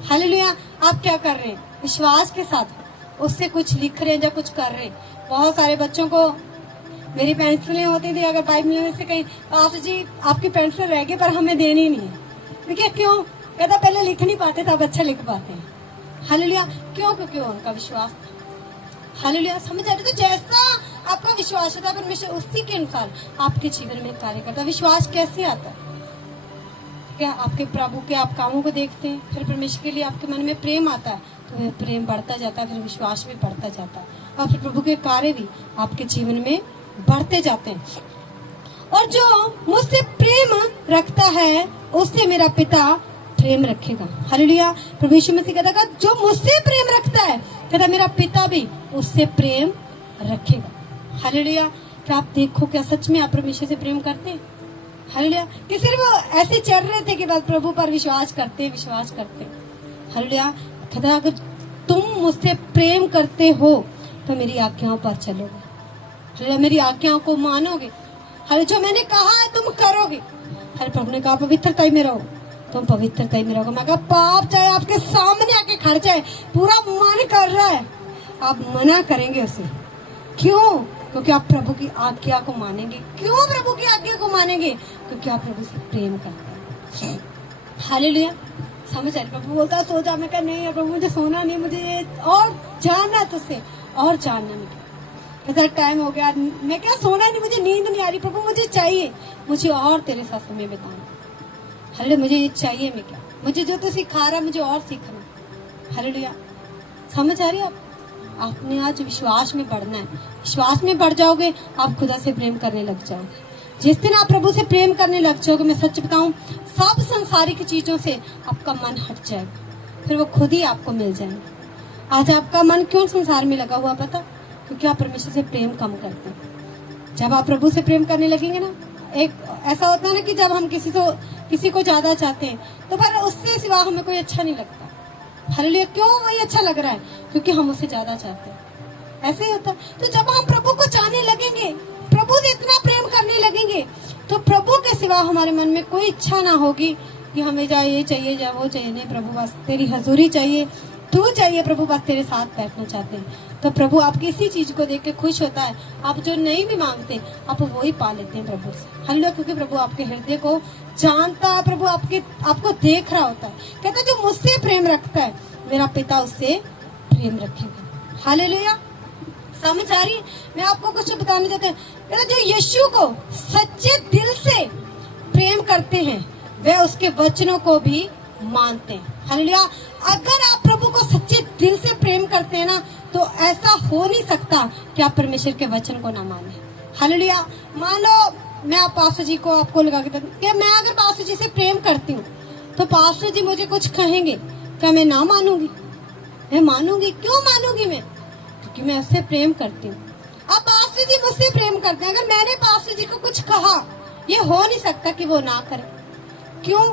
हालेलुया। आप क्या कर रहे हैं? विश्वास के साथ उससे कुछ लिख रहे हैं या कुछ कर रहे हैं। बहुत सारे बच्चों को मेरी पेंसिलें होती थी, अगर बाइबल में से कहीं पास्टर जी आपकी पेंसिल रह गई पर हमें देनी नहीं है, देखिए क्यों? कहता पहले लिख नहीं पाते थे, अब अच्छा लिख पाते हैं। हालेलुया। क्यों? क्योंकि उनका विश्वास था। हालेलुया। समझ आ रही? तो जैसा आपका विश्वास होता है परमेश्वर उसी के अनुसार आपके जीवन में कार्य करता है। विश्वास कैसे आता है? क्या आपके प्रभु के आप कामों को देखते हैं, फिर परमेश्वर के लिए आपके मन में प्रेम आता है, तो वह प्रेम बढ़ता जाता है, फिर विश्वास भी बढ़ता जाता है, और फिर प्रभु के कार्य भी आपके जीवन में बढ़ते जाते हैं। और जो मुझसे प्रेम रखता है उससे मेरा पिता प्रेम रखेगा। हालेलुया। प्रभु यीशु मसीह कहता है जो मुझसे प्रेम रखता है, कहता मेरा पिता भी उससे प्रेम रखेगा। हालेलुया। क्या आप देखो, क्या सच में आप परमेश्वर से प्रेम करते हैं? हालेलुया। कि सिर्फ ऐसे चल रहे थे कि बस प्रभु पर विश्वास करते। हालेलुया। कहता अगर तुम मुझसे प्रेम करते हो तो मेरी आज्ञाओं पर चलोगे। हालेलुया। मेरी आज्ञाओं को मानोगे। हर जो मैंने कहा है तुम करोगे। हर प्रभु ने कहा पवित्रता ही में रहो, तुम पवित्रता ही में रहोगे। मैं कहा पाप चाहे आपके सामने आके खड़ जाए, पूरा मन कर रहा है, आप मना करेंगे उसे। क्यों? क्योंकि आप प्रभु की आज्ञा को मानेंगे। क्यों प्रभु की आज्ञा को मानेंगे? क्योंकि आप प्रभु से प्रेम करते हैं। हालेलुया। समझ आए? प्रभु बोलता है सो जा, मैं कहा नहीं प्रभु मुझे सोना नहीं, मुझे ये और जानना तुझसे और जानना नहीं। कहता टाइम हो गया, मैं क्या सोना नहीं, मुझे नींद नहीं आ रही प्रभु, मुझे चाहिए, मुझे और तेरे साथ समय बिताना। हालेलुया। मुझे ये चाहिए, मैं क्या, मुझे जो तू सिखा रहा मुझे और सीखना। हालेलुया। समझ आ रही है? आपने आज विश्वास में बढ़ना है। विश्वास में बढ़ जाओगे, आप खुदा से प्रेम करने लग जाओगे। जिस दिन आप प्रभु से प्रेम करने लग जाओगे, मैं सच बताऊं, सब संसारिक चीजों से आपका मन हट जाएगा, फिर वो खुद ही आपको मिल जाएंगे। आज आपका मन क्यों संसार में लगा हुआ पता? क्योंकि आप परमेश्वर से प्रेम कम करते हैं। जब आप प्रभु से प्रेम करने लगेंगे ना, एक ऐसा होता है ना कि जब हम किसी को ज्यादा चाहते हैं तो पर उससे सिवा हमें कोई अच्छा नहीं लगता। हालेलुया। क्यों वही अच्छा लग रहा है? क्योंकि हम उससे ज्यादा चाहते हैं। ऐसे ही होता है। तो जब हम प्रभु को चाहने लगेंगे, प्रभु से इतना प्रेम करने लगेंगे, तो प्रभु के सिवा हमारे मन में कोई इच्छा ना होगी कि हमें जा ये चाहिए जा वो चाहिए। नहीं, प्रभु बस तेरी हजूरी चाहिए, तू चाहिए प्रभु, बस तेरे साथ बैठना चाहते हैं। तो प्रभु आपकी इसी चीज को देख के खुश होता है। आप जो नहीं भी मांगते आप वो ही पा लेते हैं प्रभु से। हालेलुया। क्योंकि प्रभु आपके हृदय को जानता है, प्रभु आपको देख रहा होता है। कहता जो मुझसे प्रेम रखता है मेरा पिता उससे प्रेम रखेगा। हालेलुया। समझ आ रही? मैं आपको कुछ बताना चाहते हैं। कहता जो यीशु को सच्चे दिल से प्रेम करते हैं वे उसके वचनों को भी मानते हैं। हालेलुया। अगर आप प्रभु को सच्चे दिल से प्रेम करते हैं ना, तो ऐसा हो नहीं सकता कि आप परमेश्वर के वचन को ना माने। हालेलुया। मान लो मैं आप पास्टर जी को आपको लगा के कि मैं अगर पास्टर जी से प्रेम करती हूँ तो पास्टर जी मुझे कुछ कहेंगे, क्या मैं ना मानूंगी? मैं मानूंगी। क्यों मानूंगी? मैं क्योंकि मैं उससे प्रेम करती हूँ। अब पास्टर जी मुझसे प्रेम करते हैं, अगर मैंने पास्टर जी को कुछ कहा, ये हो नहीं सकता कि वो ना करे। क्यों?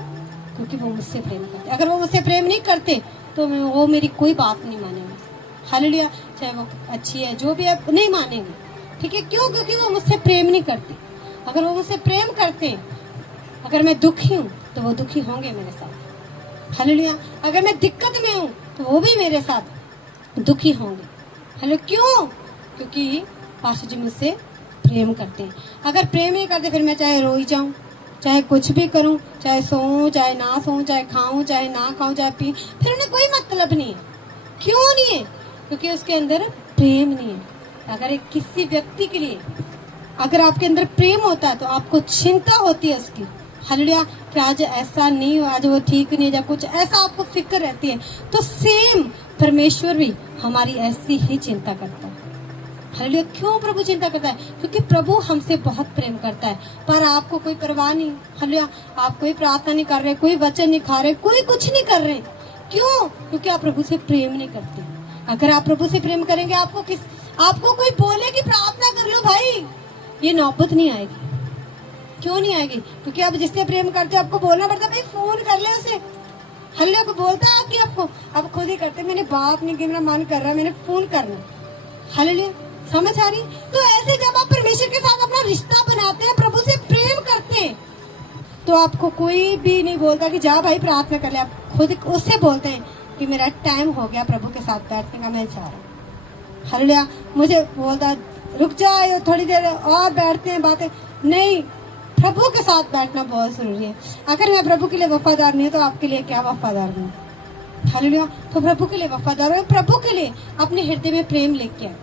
क्योंकि वो मुझसे प्रेम करते। अगर वो मुझसे प्रेम नहीं करते तो वो मेरी कोई बात नहीं मानेंगे। हालेलुया। चाहे वो अच्छी है जो भी है, नहीं मानेंगे। ठीक है? क्यों? क्योंकि वो मुझसे प्रेम नहीं करते। अगर वो मुझसे प्रेम करते, अगर मैं दुखी हूँ तो वो दुखी होंगे मेरे साथ। हालेलुया। अगर मैं दिक्कत में हूँ तो वो भी मेरे साथ दुखी होंगे। हेलो। क्यों? क्योंकि पास्टर जी मुझसे प्रेम करते हैं। अगर प्रेम नहीं करते फिर मैं चाहे रोई जाऊं, चाहे कुछ भी करूं, चाहे सोऊं चाहे ना सोऊं, चाहे खाऊं चाहे ना खाऊं, चाहे पी, फिर उन्हें कोई मतलब नहीं है। क्यों नहीं है? क्योंकि उसके अंदर प्रेम नहीं है। अगर एक किसी व्यक्ति के लिए अगर आपके अंदर प्रेम होता है तो आपको चिंता होती है उसकी। हालेलुया। कि आज ऐसा नहीं हो, आज वो ठीक नहीं है, या कुछ ऐसा आपको फिक्र रहती है, तो सेम परमेश्वर भी हमारी ऐसी ही चिंता करता है। हालेलुया। क्यों प्रभु चिंता करता है? क्योंकि प्रभु हमसे बहुत प्रेम करता है, पर आपको कोई परवाह नहीं। हालेलुया। आप कोई प्रार्थना नहीं कर रहे, कोई वचन नहीं खा रहे, कोई कुछ नहीं कर रहे। क्यों? क्योंकि आप प्रभु से प्रेम नहीं करते। अगर आप प्रभु से प्रेम करेंगे, आपको कोई बोले कि प्रार्थना कर लो भाई, ये नौबत नहीं आएगी। क्यों नहीं आएगी? क्योंकि आप जिससे प्रेम करते हो आपको बोलना पड़ता है, भाई फोन कर ले उसे। हल्ले को बोलता है कि आपको, आप खुद ही करते, मैंने बात नहीं की, मेरा मन कर रहा है, मैंने फोन करना। हालेलुया। समझ आ रही? तो ऐसे जब आप परमेश्वर के साथ अपना रिश्ता बनाते हैं, प्रभु से प्रेम करते हैं, तो आपको कोई भी नहीं बोलता कि जा भाई प्रार्थना कर ले। आप खुद उससे बोलते हैं कि मेरा टाइम हो गया प्रभु के साथ बैठने का, मैं चाह रहा हूँ। हालेलुया। मुझे बोलता रुक जाए थोड़ी देर और बैठते हैं बातें, नहीं, प्रभु के साथ बैठना बहुत जरूरी है। अगर मैं प्रभु के लिए वफादार नहीं हूँ तो आपके लिए क्या वफादार हूँ? हालेलुया। तो प्रभु के लिए वफादार हो, प्रभु के लिए अपने हृदय में प्रेम लेके आए।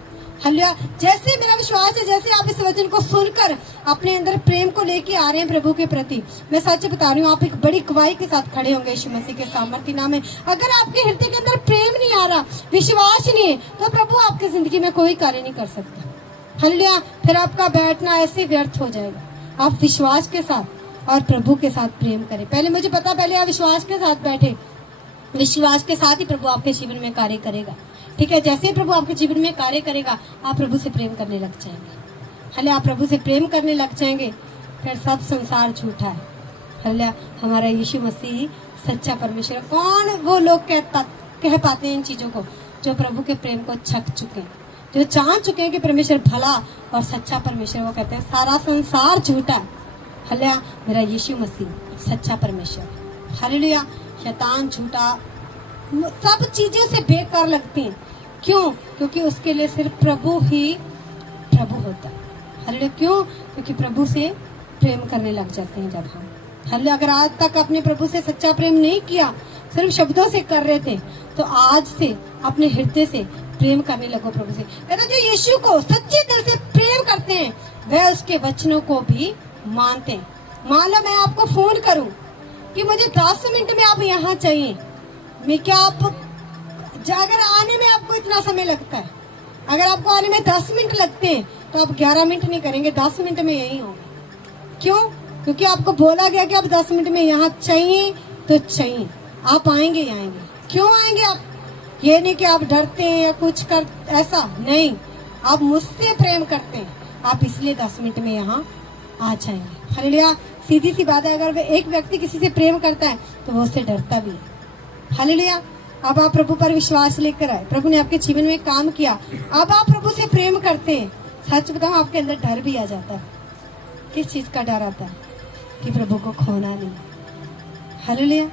हालेलुया। जैसे मेरा विश्वास है, जैसे आप इस वचन को सुनकर अपने अंदर प्रेम को लेके आ रहे हैं प्रभु के प्रति, मैं सच बता रही हूँ, आप एक बड़ी गवाही के साथ खड़े होंगे यीशु मसीह के सामर्थ्य नाम में। अगर आपके हृदय के अंदर प्रेम नहीं आ रहा, विश्वास नहीं है, तो प्रभु आपकी जिंदगी में कोई कार्य नहीं कर सकता। हालेलुया। फिर आपका बैठना ऐसे व्यर्थ हो जाएगा। आप विश्वास के साथ और प्रभु के साथ प्रेम करें। पहले मुझे पता, पहले आप विश्वास के साथ बैठे, विश्वास के साथ ही प्रभु आपके जीवन में कार्य करेगा। ठीक है। जैसे ही प्रभु आपके जीवन में कार्य करेगा, आप प्रभु से प्रेम करने लग जाएंगे। हालेलुया। आप प्रभु से प्रेम करने लग जाएंगे, फिर सब संसार झूठा है। हालेलुया। हमारा यीशु मसीह सच्चा परमेश्वर। कौन वो लोग कह पाते हैं इन चीजों को, जो प्रभु के प्रेम को छक चुके हैं, जो जान चुके हैं कि परमेश्वर भला और सच्चा परमेश्वर। वो कहते हैं सारा संसार झूठा है। हालेलुया। मेरा यीशु मसीह सच्चा परमेश्वर। हालेलुया। शैतान झूठा, सब चीजें उसे बेकार लगती हैं। क्यों? क्योंकि उसके लिए सिर्फ प्रभु ही प्रभु होता है। हालेलुया। क्यों? क्योंकि प्रभु से प्रेम करने लग जाते हैं जब हम। हालेलुया। अगर आज तक अपने प्रभु से सच्चा प्रेम नहीं किया, सिर्फ शब्दों से कर रहे थे, तो आज से अपने हृदय से प्रेम करने लगो प्रभु से। कहते जो यीशु को सच्चे दिल से प्रेम करते हैं, वह उसके वचनों को भी मानते हैं। मान लो मैं आपको फोन करूं कि मुझे 10 मिनट में आप यहाँ चाहिए, मैं क्या आप, अगर आने में आपको इतना समय लगता है, अगर आपको आने में 10 मिनट लगते हैं, तो आप 11 मिनट नहीं करेंगे, 10 मिनट में यही होंगे। क्यों? क्योंकि आपको बोला गया कि आप 10 मिनट में यहाँ चाहिए तो चाहिए, आप आएंगे ही आएंगे। क्यों आएंगे आप? ये नहीं कि आप डरते हैं या कुछ कर, ऐसा नहीं, आप मुझसे प्रेम करते हैं, आप इसलिए 10 मिनट में यहाँ आ जाएंगे। हालेलुया। सीधी सी बात है, अगर एक व्यक्ति किसी से प्रेम करता है तो वो उससे डरता भी है। हालेलुया। अब आप प्रभु पर विश्वास लेकर आए, प्रभु ने आपके जीवन में काम किया, अब आप प्रभु से प्रेम करते हैं। सच बताऊं, आपके अंदर डर भी आ जाता है। किस चीज का डर आता है? कि प्रभु को खोना नहीं। हालेलुया।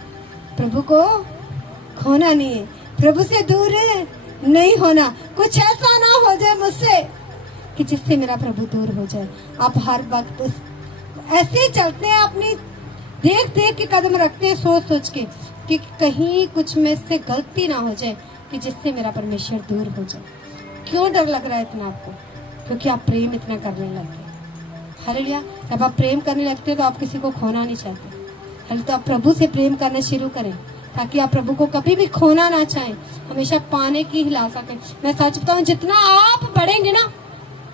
प्रभु को खोना नहीं है, प्रभु से दूर नहीं होना, कुछ ऐसा ना हो जाए मुझसे कि जिससे मेरा प्रभु दूर हो जाए। आप हर वक्त ऐसे ही चलते हैं, अपनी देख के कदम रखते हैं, सोच के कि कहीं कुछ में से गलती ना हो जाए कि जिससे मेरा परमेश्वर दूर हो जाए। क्यों डर लग रहा है इतना आपको? क्योंकि आप प्रेम इतना करने लगते हैं। हालेलुया। जब आप प्रेम करने लगते हैं तो आप किसी को खोना नहीं चाहते। हालेलुया। तो आप प्रभु से प्रेम करना शुरू करें, ताकि आप प्रभु को कभी भी खोना ना चाहें, हमेशा पाने की ही ला सकें। मैं सच बताऊं, जितना आप बढ़ेंगे ना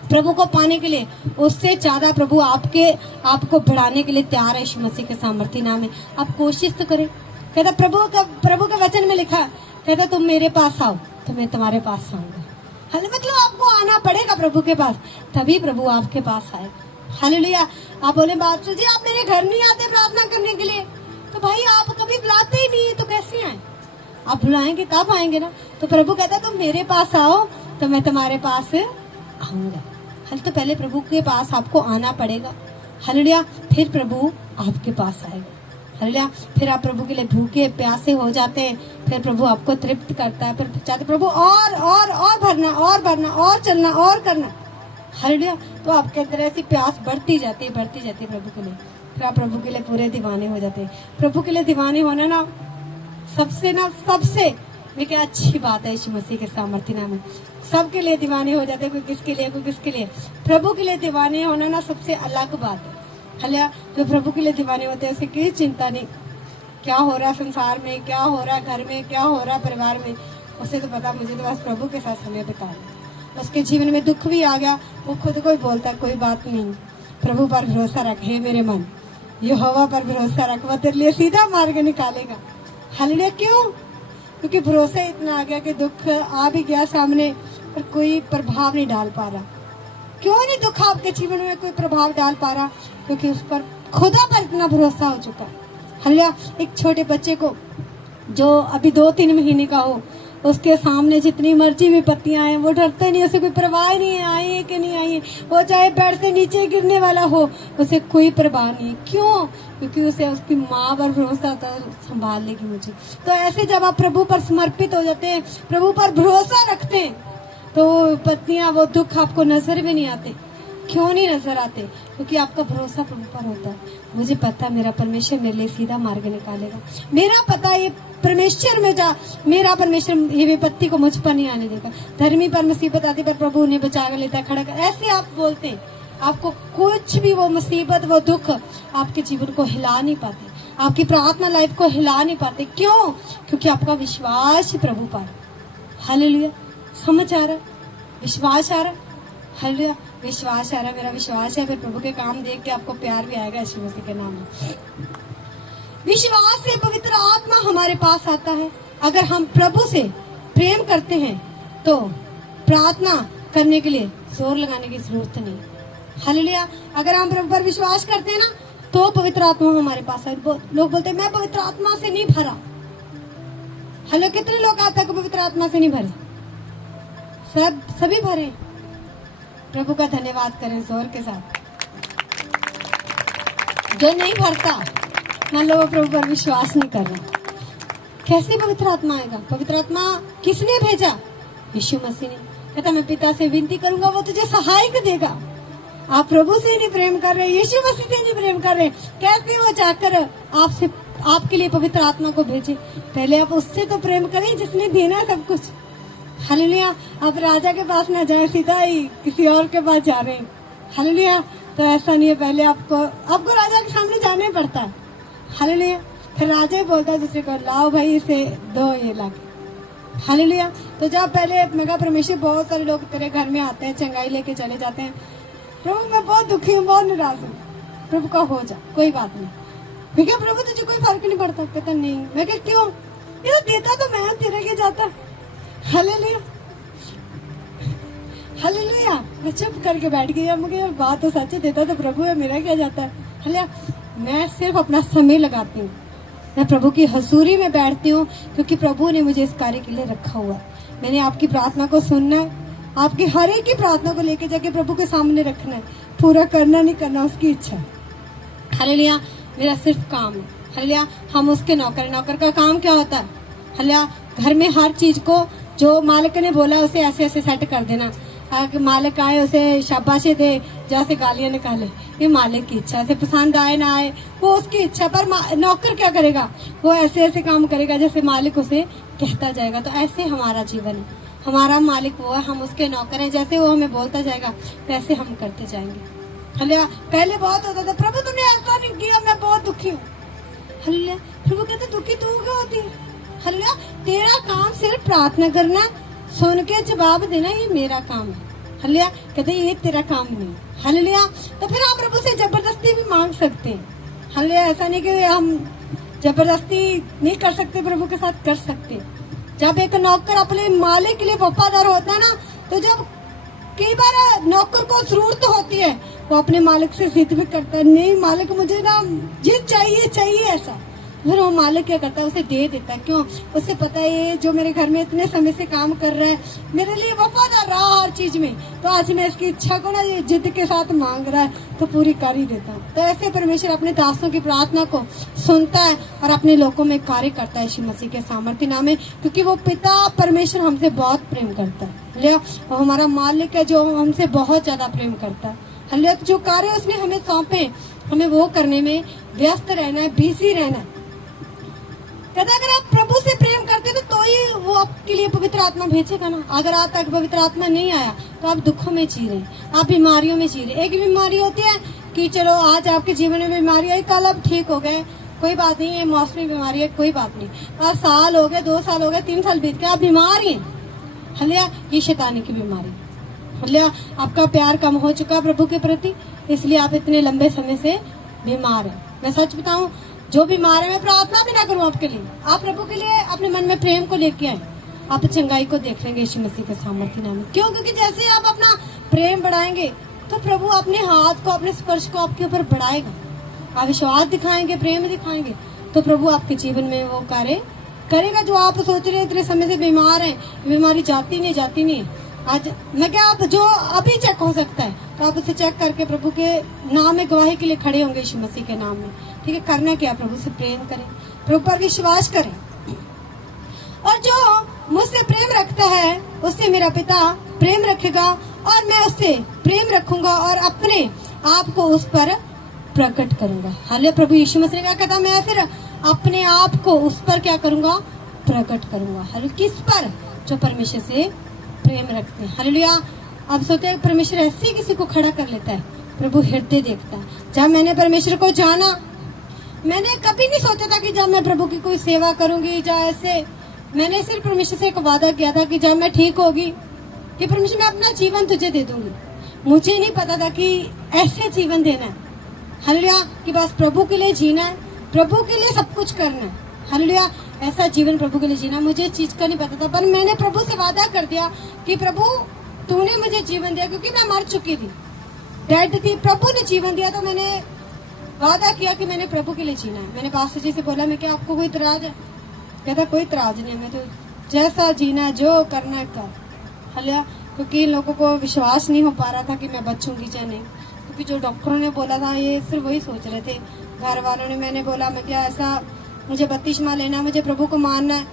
प्रभु को पाने के लिए, उससे ज्यादा प्रभु आपको बढ़ाने के लिए तैयार है यीशु मसीह के सामर्थ्य नाम में। आप कोशिश तो करें। कहता प्रभु के वचन में लिखा, कहता तुम मेरे पास आओ तो मैं तुम्हारे पास आऊंगा। हालेलुया। मतलब आपको आना पड़ेगा प्रभु के पास, तभी प्रभु आपके पास आएगा। हालेलुया। आप बोले बात जी आप मेरे घर नहीं आते प्रार्थना करने के लिए, तो भाई आप कभी बुलाते ही नहीं, तो कैसे आए? आप बुलाएंगे तब आएंगे ना। तो प्रभु कहता तुम मेरे पास आओ तो मैं तुम्हारे पास आऊंगा। हल तो पहले प्रभु के पास आपको आना पड़ेगा। हालेलुया। फिर प्रभु आपके पास आएगा। हालेलुया। फिर आप प्रभु के लिए भूखे प्यासे हो जाते हैं, फिर प्रभु आपको तृप्त करता है, फिर चाहते प्रभु और भरना और चलना और करना। हालेलुया। तो आपके अंदर ऐसी प्यास बढ़ती जाती है प्रभु के लिए। फिर आप प्रभु के लिए पूरे दीवाने हो जाते हैं। प्रभु के लिए दीवाने होना ना सबसे क्या अच्छी बात है यीशु मसीह के सामर्थ्य नाम में। सबके लिए दीवाने हो जाते हैं, कोई किसके लिए कोई किसके लिए। प्रभु के लिए दीवाने होना ना सबसे अलग बात है। हालेलुया। जो प्रभु के लिए दीवाने होते हैं उसे कोई चिंता नहीं क्या हो रहा है संसार में, क्या हो रहा है घर में, क्या हो रहा है परिवार में, उसे तो पता मुझे तो बस प्रभु के साथ समय बिताना। उसके जीवन में दुख भी आ गया, वो खुद को ही बोलता कोई बात नहीं, प्रभु पर भरोसा रख, हे मेरे मन यहोवा पर भरोसा रख, वो तेरे लिए सीधा मार्ग निकालेगा। हालेलुया। क्यों? क्योंकि भरोसा इतना आ गया कि दुख आ भी गया सामने पर कोई प्रभाव नहीं डाल पा रहा। क्यों नहीं दुख आपके जीवन में कोई प्रभाव डाल पा रहा? क्योंकि उस पर खुदा पर इतना भरोसा हो चुका है। हालेलुया। एक छोटे बच्चे को जो अभी 2-3 महीने का हो, उसके सामने जितनी मर्जी विपत्तियां आए वो डरते नहीं, उसे कोई परवाह नहीं है आई है कि नहीं आई है, वो चाहे पेड़ से नीचे गिरने वाला हो उसे कोई परवाह नहीं। क्यों? क्योंकि उसे उसकी माँ पर भरोसा था, संभाल लेगी मुझे। तो ऐसे जब आप प्रभु पर समर्पित हो जाते हैं, प्रभु पर भरोसा रखते हैं, तो पत्नियां वो दुख आपको नजर भी नहीं आते। क्यों नहीं नजर आते? क्योंकि आपका भरोसा प्रभु पर होता है। मुझे पता मेरा परमेश्वर मेरे लिए सीधा मार्ग निकालेगा, मेरा पता ये परमेश्वर में जा, मेरा परमेश्वर ये विपत्ति को मुझ पर नहीं आने देगा। धर्मी पर मुसीबत आती पर प्रभु उन्हें बचा लेता है, खड़ा कर। ऐसे आप बोलते हैं, आपको कुछ भी वो मुसीबत वो दुख आपके जीवन को हिला नहीं पाते, आपकी प्रार्थना लाइफ को हिला नहीं पाते। क्यों? क्योंकि आपका विश्वास प्रभु पर। हालेलुया। समझ आ रहा? विश्वास आ रहा? हालेलुया। विश्वास आ रहा, मेरा विश्वास है फिर प्रभु के काम देख के आपको प्यार भी आएगा यीशु मसीह के नाम में। विश्वास से पवित्र आत्मा हमारे पास आता है। अगर हम प्रभु से प्रेम करते हैं तो प्रार्थना करने के लिए जोर लगाने की जरूरत नहीं। हालेलुया। अगर हम प्रभु पर विश्वास करते हैं ना तो पवित्र आत्मा हमारे पास है। लोग बोलते हैं मैं पवित्र आत्मा से नहीं भरा। हेलो, कितने लोग आज तक पवित्र आत्मा से नहीं भरे? सभी भरे। प्रभु का धन्यवाद करें जोर के साथ। जो नहीं भरता, मान लो वो प्रभु पर विश्वास नहीं कर रहा, कैसे पवित्र आत्मा आएगा? पवित्र आत्मा किसने भेजा? यीशु मसीह ने। कहता मैं पिता से विनती करूंगा, वो तुझे सहायक देगा। आप प्रभु से ही नहीं प्रेम कर रहे, यीशु मसीह से नहीं प्रेम कर रहे, कैसे वो जाकर आपसे आपके लिए पवित्र आत्मा को भेजे? पहले आप उससे तो प्रेम करें जिसने देना सब कुछ। हालेलुया। आप राजा के पास ना जाए, सीधा ही किसी और के पास जा रहे हैं। हालेलुया। तो ऐसा नहीं है, पहले आपको राजा के सामने जाना ही पड़ता है। हालेलुया। फिर राजा ही बोलता है दूसरे को लाओ भाई इसे दो ये ला के। हालेलुया। तो जब पहले मेगा परमेश्वर, बहुत सारे लोग तेरे घर में आते हैं, चंगाई लेके चले जाते हैं, प्रभु मैं बहुत दुखी हूँ, बहुत निराश हूँ। प्रभु का हो जा, कोई बात नहीं। मैं क्या प्रभु तुझे कोई फर्क नहीं पड़ता? कहता नहीं। मैं क्या क्यों? ये तो देता तो मैं, तेरे के जाता। हालेलुया। हालेलुया। मैं चुप करके बैठ गई, मुझे बात तो सच देता तो प्रभु है, मेरा क्या जाता है? हालेलुया। मैं सिर्फ अपना समय लगाती हूँ, मैं प्रभु की हजूरी में बैठती हूँ, क्योंकि प्रभु ने मुझे इस कार्य के लिए रखा हुआ है। मैंने आपकी प्रार्थना को सुनना है, आपकी हर एक की प्रार्थना को लेके जाके प्रभु के सामने रखना है, पूरा करना नहीं करना उसकी इच्छा है। हालेलुया। मेरा सिर्फ काम है। हालेलुया। हम उसके नौकर। नौकर का काम क्या होता है? हालेलुया। घर में हर चीज को जो मालिक ने बोला उसे ऐसे ऐसे सेट कर देना। मालिक आए उसे शाबाशी दे, जैसे गालियां निकाले, ये मालिक की इच्छा। से पसंद आए ना आए वो उसकी इच्छा, पर नौकर क्या करेगा? वो ऐसे ऐसे काम करेगा जैसे मालिक उसे कहता जाएगा। तो ऐसे हमारा जीवन है, हमारा मालिक वो है, हम उसके नौकर हैं। जैसे वो हमें बोलता जाएगा वैसे हम करते जाएंगे। हालेलुया। पहले बहुत होता था प्रभु तूने ऐसा नहीं किया, मैं बहुत दुखी हूँ। हालेलुया। प्रभु कहते दुखी तू क्यों होती है? हालेलुया। तेरा काम सिर्फ प्रार्थना करना, सुन के जवाब देना, ये मेरा काम है। हालेलुया। कहते ये तेरा काम नहीं। हालेलुया। तो फिर आप प्रभु से जबरदस्ती भी मांग सकते हैं। हालेलुया। ऐसा नहीं कि हम जबरदस्ती नहीं कर सकते, प्रभु के साथ कर सकते। जब एक नौकर अपने मालिक के लिए वफादार होता है ना, तो जब कई बार नौकर को जरूरत होती है, वो अपने मालिक से जिद भी करता है, नहीं मालिक मुझे ना ये चाहिए ऐसा। फिर वो मालिक क्या करता है? उसे दे देता है। क्यों? उसे पता है ये जो मेरे घर में इतने समय से काम कर रहा है, मेरे लिए वफादार रहा हर चीज में, तो आज मैं इसकी इच्छा को ना ये जिद के साथ मांग रहा है तो पूरी कर ही देता हूँ। तो ऐसे परमेश्वर अपने दासों की प्रार्थना को सुनता है और अपने लोगों में कार्य करता है यीशु मसीह के सामर्थ्य नाम में, क्योंकि वो पिता परमेश्वर हमसे बहुत प्रेम करता है। लिया वो हमारा मालिक है जो हमसे बहुत ज्यादा प्रेम करता है। हालेलुया। जो कार्य उसने हमें सौंपे, हमें वो करने में व्यस्त रहना है, बिजी रहना है। कहता अगर आप प्रभु से प्रेम करते तो ही वो आपके लिए पवित्र आत्मा भेजेगा ना। अगर आज तक पवित्र आत्मा नहीं आया तो आप दुखों में जी रहे, आप बीमारियों में जी रहे। एक बीमारी होती है कि चलो आज आपके जीवन में बीमारी आई, कल अब ठीक हो गए, कोई बात नहीं, ये मौसमी बीमारी है, कोई बात नहीं। और साल हो गए, 2 साल हो गए, 3 साल बीत गए, आप बीमार ही हैं। हलिया ये शैतानी की बीमारी। हलिया आपका प्यार कम हो चुका प्रभु के प्रति, इसलिए आप इतने लंबे समय से बीमार हैं। मैं सच बताऊं, जो बीमार है मैं प्रार्थना भी ना करूं आपके लिए, आप प्रभु के लिए अपने मन में प्रेम को लेके आए, आप चंगाई को देख लेंगे यीशु मसीह के सामर्थ्य नाम में। क्यों? क्योंकि जैसे आप अपना प्रेम बढ़ाएंगे तो प्रभु अपने हाथ को, अपने स्पर्श को आपके ऊपर बढ़ाएगा। आप विश्वास दिखाएंगे, प्रेम दिखाएंगे, तो प्रभु आपके जीवन में वो कार्य करेगा। जो आप सोच रहे इतने समय से बीमार हैं, बीमारी जाती नहीं। आज मैं क्या, आप जो अभी चेक हो सकता है तो आप उसे चेक करके प्रभु के नाम में गवाही के लिए खड़े होंगे यीशु मसीह के नाम में। ठीक है, करना क्या? प्रभु से प्रेम करें, प्रभु पर विश्वास करें। और जो मुझसे प्रेम रखता है उससे मेरा पिता प्रेम रखेगा और मैं उससे प्रेम रखूंगा और अपने आप को उस पर प्रकट करूंगा। हालेलुया। प्रभु यीशु मसीह ने कहा, मैं फिर अपने आप को उस पर क्या करूंगा? प्रकट करूंगा। हालेलुया। किस पर? जो परमेश्वर से प्रेम रखते हैं। हालेलुया। अब सोचते हैं परमेश्वर ऐसे किसी को खड़ा कर लेता है, प्रभु हृदय देखता है। जब मैंने परमेश्वर को जाना, मैंने कभी नहीं सोचा था कि जब मैं प्रभु की कोई सेवा करूंगी या ऐसे, मैंने सिर्फ परमेश्वर से एक वादा किया था कि जब मैं ठीक होगी कि परमेश्वर मैं अपना जीवन तुझे दे दूंगी। मुझे नहीं पता था कि ऐसे जीवन देना है। हालेलुया। कि बस प्रभु के लिए जीना है, प्रभु के लिए सब कुछ करना है। हालेलुया। ऐसा जीवन प्रभु के लिए जीना, मुझे इस चीज का नहीं पता था, पर मैंने प्रभु से वादा कर दिया कि प्रभु तूने मुझे जीवन दिया, क्योंकि मैं मर चुकी थी, डेड थी, प्रभु ने जीवन दिया, तो मैंने वादा किया कि मैंने प्रभु के लिए जीना है। मैंने पास्टर जी से बोला, मैं क्या आपको कोई इतराज है? कहता कोई इतराज नहीं है, मैं तो जैसा जीना जो करना है कर। हालेलुया। क्योंकि इन लोगों को विश्वास नहीं हो पा रहा था कि मैं बचूंगी या नहीं, क्योंकि जो डॉक्टरों ने बोला था ये सिर्फ वही सोच रहे थे। घर वालों ने, मैंने बोला मैं क्या ऐसा, मुझे बपतिस्मा लेना, मुझे प्रभु को मानना है,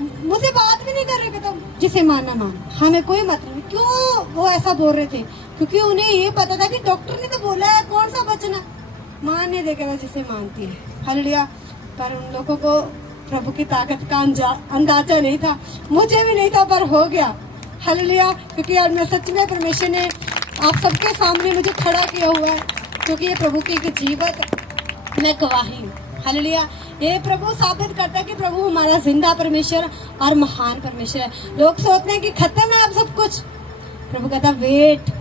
मुझे बात भी नहीं कर रहे, कहता जिसे मानना मान, हमें कोई मतलब नहीं। क्यों वो ऐसा बोल रहे थे? क्योंकि उन्हें ये पता था कि डॉक्टर ने तो बोला है, कौन सा बचना, मानने देगा जिसे मानती है। हालेलुया। पर उन लोगों को प्रभु की ताकत का अंदाजा नहीं था, मुझे भी नहीं था, पर हो गया। हालेलुया। क्योंकि आज मैं सच में, परमेश्वर ने आप सबके सामने मुझे खड़ा किया हुआ है, क्योंकि ये प्रभु की एक जीवत मैं गवाही हूँ। हालेलुया। ये प्रभु साबित करता है कि प्रभु हमारा जिंदा परमेश्वर और महान परमेश्वर है। लोग सोचते हैं कि खत्म है अब सब कुछ, प्रभु कहता वेट,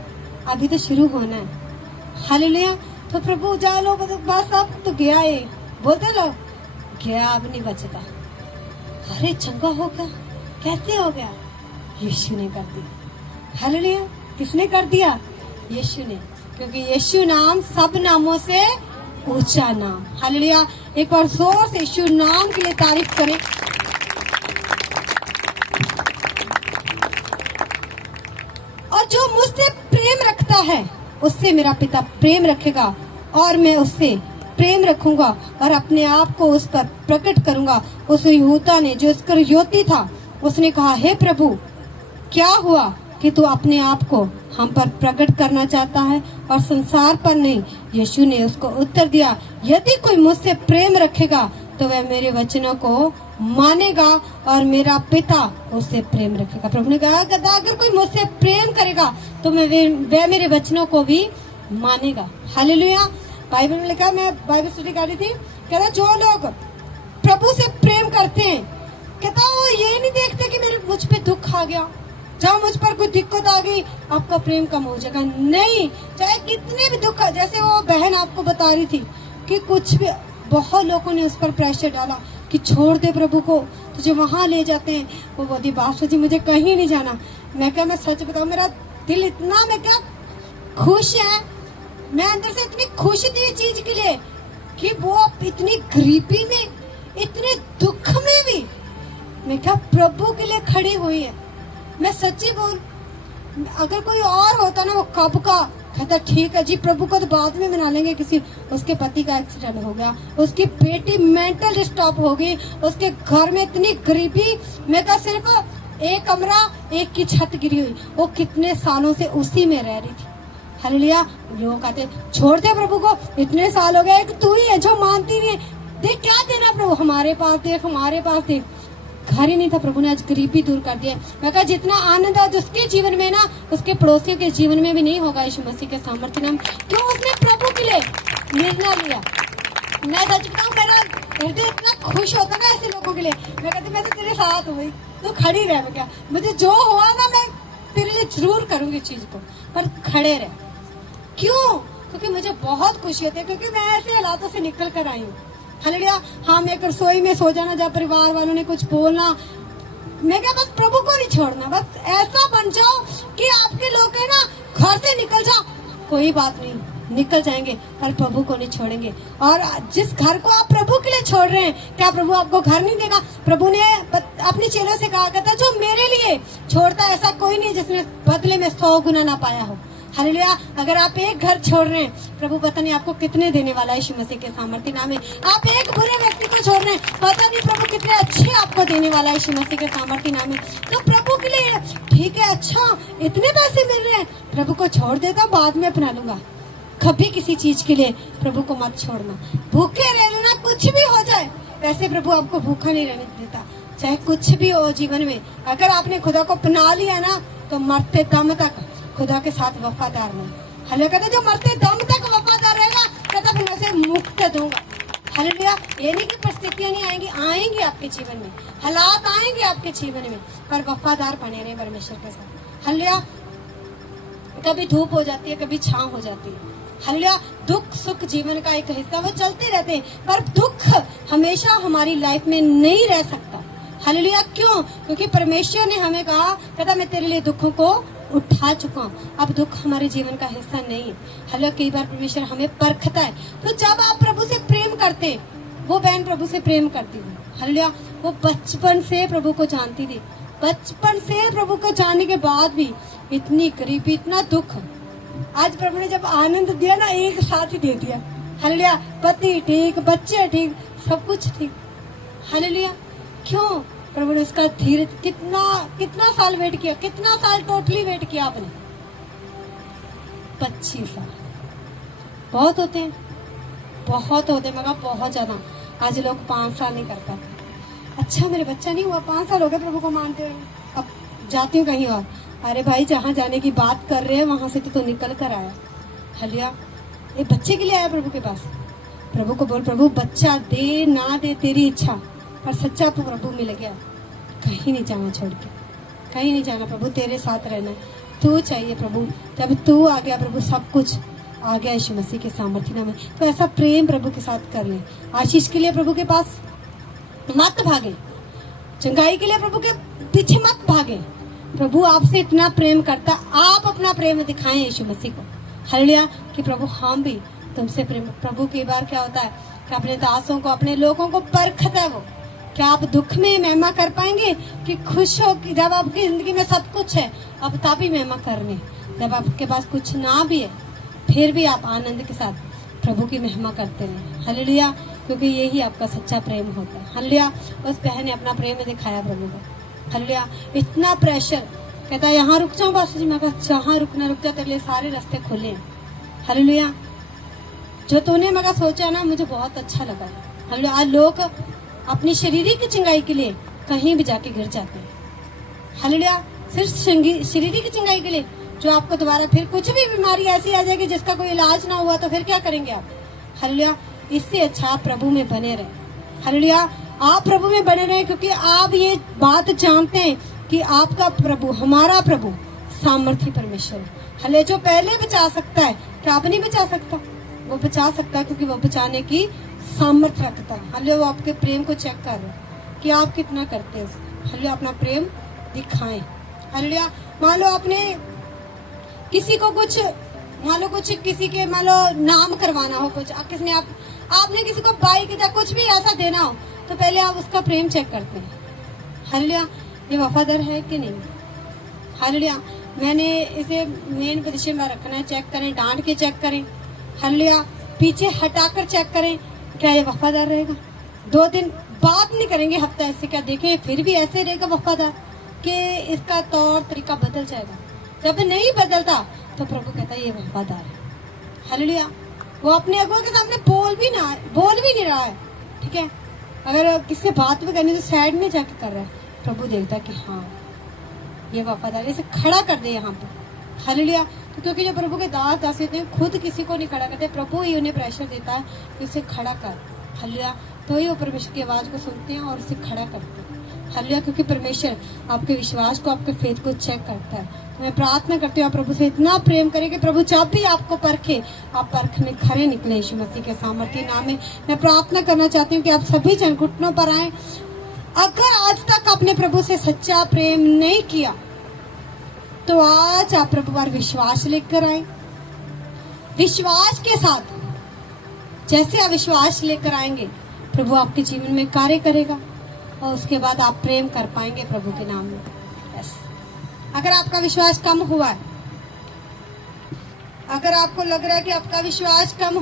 अभी तो शुरू होना है। हालेलुया। तो प्रभु जा लो, बस अब तो गया है, बोलते लोग गया, अब नहीं बचता। अरे चंगा हो गया, कैसे हो गया? यीशु ने कर दिया। हालेलुया। किसने कर दिया? यीशु ने, क्योंकि यीशु नाम सब नामों से ऊंचा नाम। हालेलुया। एक बार जोर से यीशु नाम के लिए तारीफ करें। और जो मुझसे प्रेम रखता है उससे मेरा पिता प्रेम रखेगा और मैं उससे प्रेम रखूंगा और अपने आप को उस पर प्रकट करूंगा। उस यहूदा ने, जो इसका योती था, उसने कहा, हे प्रभु क्या हुआ कि तू अपने आप को हम पर प्रकट करना चाहता है और संसार पर नहीं? यीशु ने उसको उत्तर दिया, यदि कोई मुझसे प्रेम रखेगा तो वह मेरे वचनों को मानेगा और मेरा पिता उससे प्रेम रखेगा। प्रभु ने कहा, अगर कोई मुझसे प्रेम करेगा तो वह मेरे वचनों को भी मानेगा। हालेलुया। बाइबल में लिखा, मैं बाइबल स्टडी कर रही थी, कहता जो लोग प्रभु से प्रेम करते हैं, कहता वो ये नहीं देखते कि मेरे मुझ पे दुख आ गया, जब मुझ पर कोई दिक्कत आ गई आपका प्रेम कम हो जाएगा। नहीं, चाहे कितने भी दुख, जैसे वो बहन आपको बता रही थी कि कुछ भी, बहुत लोगों ने उस पर प्रेशर डाला कि छोड़ दे प्रभु को, तुझे वहां ले जाते हैं। वो बोलती, बादशाह जी मुझे कहीं नहीं जाना। मैं क्या, मैं सच बताऊं, मेरा दिल इतना, मैं क्या खुश है, मैं अंदर से इतनी खुशी थी इस चीज के लिए कि वो इतनी गरीबी में, इतने दुख में भी मैं क्या प्रभु के लिए खड़ी हुई है। मैं सच्ची बोल, अगर कोई और होता ना, वो कब का कहता ठीक है जी, प्रभु को तो बाद में मना लेंगे। किसी, उसके पति का एक्सीडेंट हो गया, उसकी बेटी मेंटल स्टॉप हो गई, उसके घर में इतनी गरीबी, मैं क्या सिर्फ एक कमरा, एक की छत गिरी हुई, वो कितने सालों से उसी में रह रही थी। हालेलुया। लोग कहते छोड़ दे प्रभु को, इतने साल हो गए, तू ही है जो मानती नहीं है, देख क्या देना प्रभु, हमारे पास देख, हमारे पास देख। घर ही नहीं था, प्रभु ने आज गरीबी दूर कर दिया। मैं कहा जितना आनंद आज उसके जीवन में ना, उसके पड़ोसियों के जीवन में भी नहीं होगा यीशु मसीह के सामर्थ्य नाम। क्यों? उसने प्रभु के लिए निर्णय लिया। मैं सच बताऊं, मेरा हृदय इतना खुश होता ना ऐसे लोगों के लिए। मैं कहती मैं तो तेरे साथ हुई, तू खड़ी रह। मैं क्या, मुझे जो हुआ ना मैं तेरे लिए जरूर करूंगी चीज को, पर खड़े रह। क्यों? क्योंकि मुझे बहुत खुशी होती है, क्योंकि मैं ऐसे हालातों से निकल कर आई हूँ। हालेलुया। हाँ, मैं रसोई में सो जाना जब परिवार वालों ने कुछ बोलना, मैं क्या बस प्रभु को नहीं छोड़ना। बस ऐसा बन जाओ कि आपके लोग है ना घर से निकल जाओ, कोई बात नहीं, निकल जाएंगे पर प्रभु को नहीं छोड़ेंगे। और जिस घर को आप प्रभु के लिए छोड़ रहे हैं, क्या प्रभु आपको घर नहीं देगा? प्रभु ने अपनी चेलों से कहा था, जो मेरे लिए छोड़ता ऐसा कोई नहीं जिसने बदले में 100 गुना ना पाया हो। हालेलुया। अगर आप एक घर छोड़ रहे हैं, प्रभु पता नहीं आपको कितने देने वाला है यीशु मसीह के सामर्थ्य नाम में। आप एक बुरे व्यक्ति को छोड़ रहे हैं, पता नहीं प्रभु कितने अच्छे आपको देने वाला है यीशु मसीह के सामर्थ्य नाम में। तो प्रभु के लिए ठीक है, अच्छा इतने पैसे मिल रहे हैं, प्रभु को छोड़ देता, बाद में अपना लूंगा। कभी किसी चीज के लिए प्रभु को मत छोड़ना। भूखे रह लेना, कुछ भी हो जाए, वैसे प्रभु आपको भूखा नहीं रहने देता, चाहे कुछ भी हो जीवन में। अगर आपने खुदा को अपना लिया ना, तो मरते दम तक खुदा के साथ वफादार हो। हालेलुया। कहते जो मरते दम तक वफादार रहेगा, कहता फिर मैं उसे मुक्त दूंगा। हालेलुया। ये नहीं कि परिस्थितियां नहीं आएंगी, आएंगी आपके जीवन में, हालात आएंगे आपके जीवन में, पर वफादार बने रहे परमेश्वर के साथ। हालेलुया। कभी धूप हो जाती है, कभी छांव हो जाती है। हालेलुया। दुख सुख जीवन का एक हिस्सा, वो चलते रहते हैं, पर दुख हमेशा हमारी लाइफ में नहीं रह सकता। हालेलुया। क्यों? क्योंकि परमेश्वर ने हमें कहा, कहता मैं तेरे लिए दुखों को उठा चुका हूँ, अब दुख हमारे जीवन का हिस्सा नहीं है। हालेलुया। कई बार परमेश्वर हमें परखता है। तो जब आप प्रभु से प्रेम करते, वो बहन प्रभु से प्रेम करती थी। हालेलुया। वो बचपन से प्रभु को जानती थी, बचपन से प्रभु को जानने के बाद भी इतनी गरीबी, इतना दुख, आज प्रभु ने जब आनंद दिया ना, एक साथ ही दे दिया। हालेलुया। पति ठीक, बच्चे ठीक, सब कुछ ठीक। हालेलुया। क्यों? प्रभु ने उसका धीरे कितना साल वेट किया, कितना साल टोटली वेट किया आपने? 25 साल। बहुत होते हैं, बहुत होते हैं, मगर बहुत ज्यादा। आज लोग 5 साल नहीं कर पाते। अच्छा मेरे बच्चा नहीं हुआ, 5 साल हो गए प्रभु को मानते हुए, अब जाती हूँ कहीं और। अरे भाई, जहाँ जाने की बात कर रहे हैं वहां से तो निकल कर आया। हालेलुया। ये बच्चे के लिए आया प्रभु के पास। प्रभु को बोल, प्रभु बच्चा दे ना दे तेरी इच्छा, पर सच्चा प्रभु मिल गया। कहीं नहीं जाना छोड़ के, कहीं नहीं जाना प्रभु, तेरे साथ रहना। तू चाहिए प्रभु। जब तू आ गया प्रभु, सब कुछ आ गया यीशु मसीह के सामर्थ्य नाम में। तो ऐसा प्रेम प्रभु के साथ कर ले। आशीष के लिए प्रभु के पास मत भागे, चंगाई के लिए प्रभु के पीछे मत भागे। प्रभु आपसे इतना प्रेम करता, आप अपना प्रेम दिखाएं यीशु मसीह को। हालेलुया। कि प्रभु हम भी तुमसे प्रेम। प्रभु कई बार क्या होता है कि अपने दासों को, अपने लोगों को परखता है वो, क्या आप दुख में महिमा कर पाएंगे कि खुश हो कि जब आपकी जिंदगी में सब कुछ है, अब तभी महिमा करने। जब आपके पास कुछ ना भी है, फिर भी आप आनंद के साथ प्रभु की महिमा करते रहे। हालेलुया। क्योंकि यही आपका सच्चा प्रेम होता है। हालेलुया। उस बहन ने अपना प्रेम दिखाया प्रभु को। हालेलुया। इतना प्रेशर, कहता है यहाँ रुक जाऊं बासु जी। मैं कहा जहाँ रुकना रुक जा, तेरे लिए सारे रास्ते खुले हैं। हालेलुया। जो तूने मगर सोचा ना, मुझे बहुत अच्छा लगा। हालेलुया। आज लोग अपनी शारीरिक चिंगाई के लिए कहीं भी जाके गिर जाते हैं। हालेलुया। सिर्फ शारीरिक चिंगाई के लिए, जो आपको दोबारा फिर कुछ भी बीमारी ऐसी आ जाएगी जिसका कोई इलाज ना हुआ, तो फिर क्या करेंगे आप? हालेलुया। इससे अच्छा आप प्रभु में बने रहे। हालेलुया। आप प्रभु में बने रहे, क्योंकि आप ये बात जानते हैं कि आपका प्रभु, हमारा प्रभु सामर्थी परमेश्वर है। हालेलुया। जो पहले बचा सकता है, क्या आप नहीं बचा सकता? वो बचा सकता है, क्योंकि वो बचाने की सामर्थ्य रखता है। हालेलुया। वो आपके प्रेम को चेक कर रहे हैं कि आप कितना करते हैं। हालेलुया। अपना प्रेम दिखाएं। हालेलुया। मान लो आपने किसी को कुछ, मान लो कुछ किसी के मान लो नाम करवाना हो, कुछ किसने आपने किसी को बाइक या कुछ भी ऐसा देना हो, तो पहले आप उसका प्रेम चेक करते हैं। हालेलुया। ये वफादार है कि नहीं? हालेलुया। मैंने इसे मेन पोजीशन में रखना है, चेक करें, डांट के चेक करें। हालेलुया। पीछे हटाकर चेक करें, क्या ये वफादार रहेगा? 2 दिन बात नहीं करेंगे, हफ्ता ऐसे क्या देखें, फिर भी ऐसे रहेगा वफादार कि इसका तौर तरीका बदल जाएगा। जब नहीं बदलता तो प्रभु कहता है ये वफादार है। हालेलुया। वो अपने अगुआ के सामने बोल भी नहीं रहा है, ठीक है, अगर किससे बात भी करनी तो साइड में जाके कर रहा है, प्रभु देखता कि हाँ ये वफादारी, इसे खड़ा कर दे यहाँ पे। हालेलुया। तो क्योंकि जो प्रभु के दास दासी होते हैं खुद किसी को नहीं खड़ा करते, प्रभु ही उन्हें प्रेशर देता है कि उसे खड़ा कर। हालेलुया। तो ही वो परमेश्वर की आवाज को सुनते हैं और उसे खड़ा करते हैं। हालेलुया। क्योंकि परमेश्वर आपके विश्वास को, आपके फेथ को चेक करता है। तो मैं प्रार्थना करती हूँ आप प्रभु से इतना प्रेम करें कि प्रभु जब भी आपको परखे, आप परख में खरे निकले यीशु मसीह के सामर्थ्य नाम में। मैं प्रार्थना करना चाहती हूँ कि आप सभी जन घुटनों पर आए। अगर आज तक आपने प्रभु से सच्चा प्रेम नहीं किया तो आज आप प्रभु पर विश्वास लेकर आए। विश्वास के साथ जैसे आप विश्वास लेकर आएंगे, प्रभु आपके जीवन में कार्य करेगा और उसके बाद आप प्रेम कर पाएंगे प्रभु के नाम में। बस अगर आपका विश्वास कम हुआ है, अगर आपको लग रहा है कि आपका विश्वास कम हो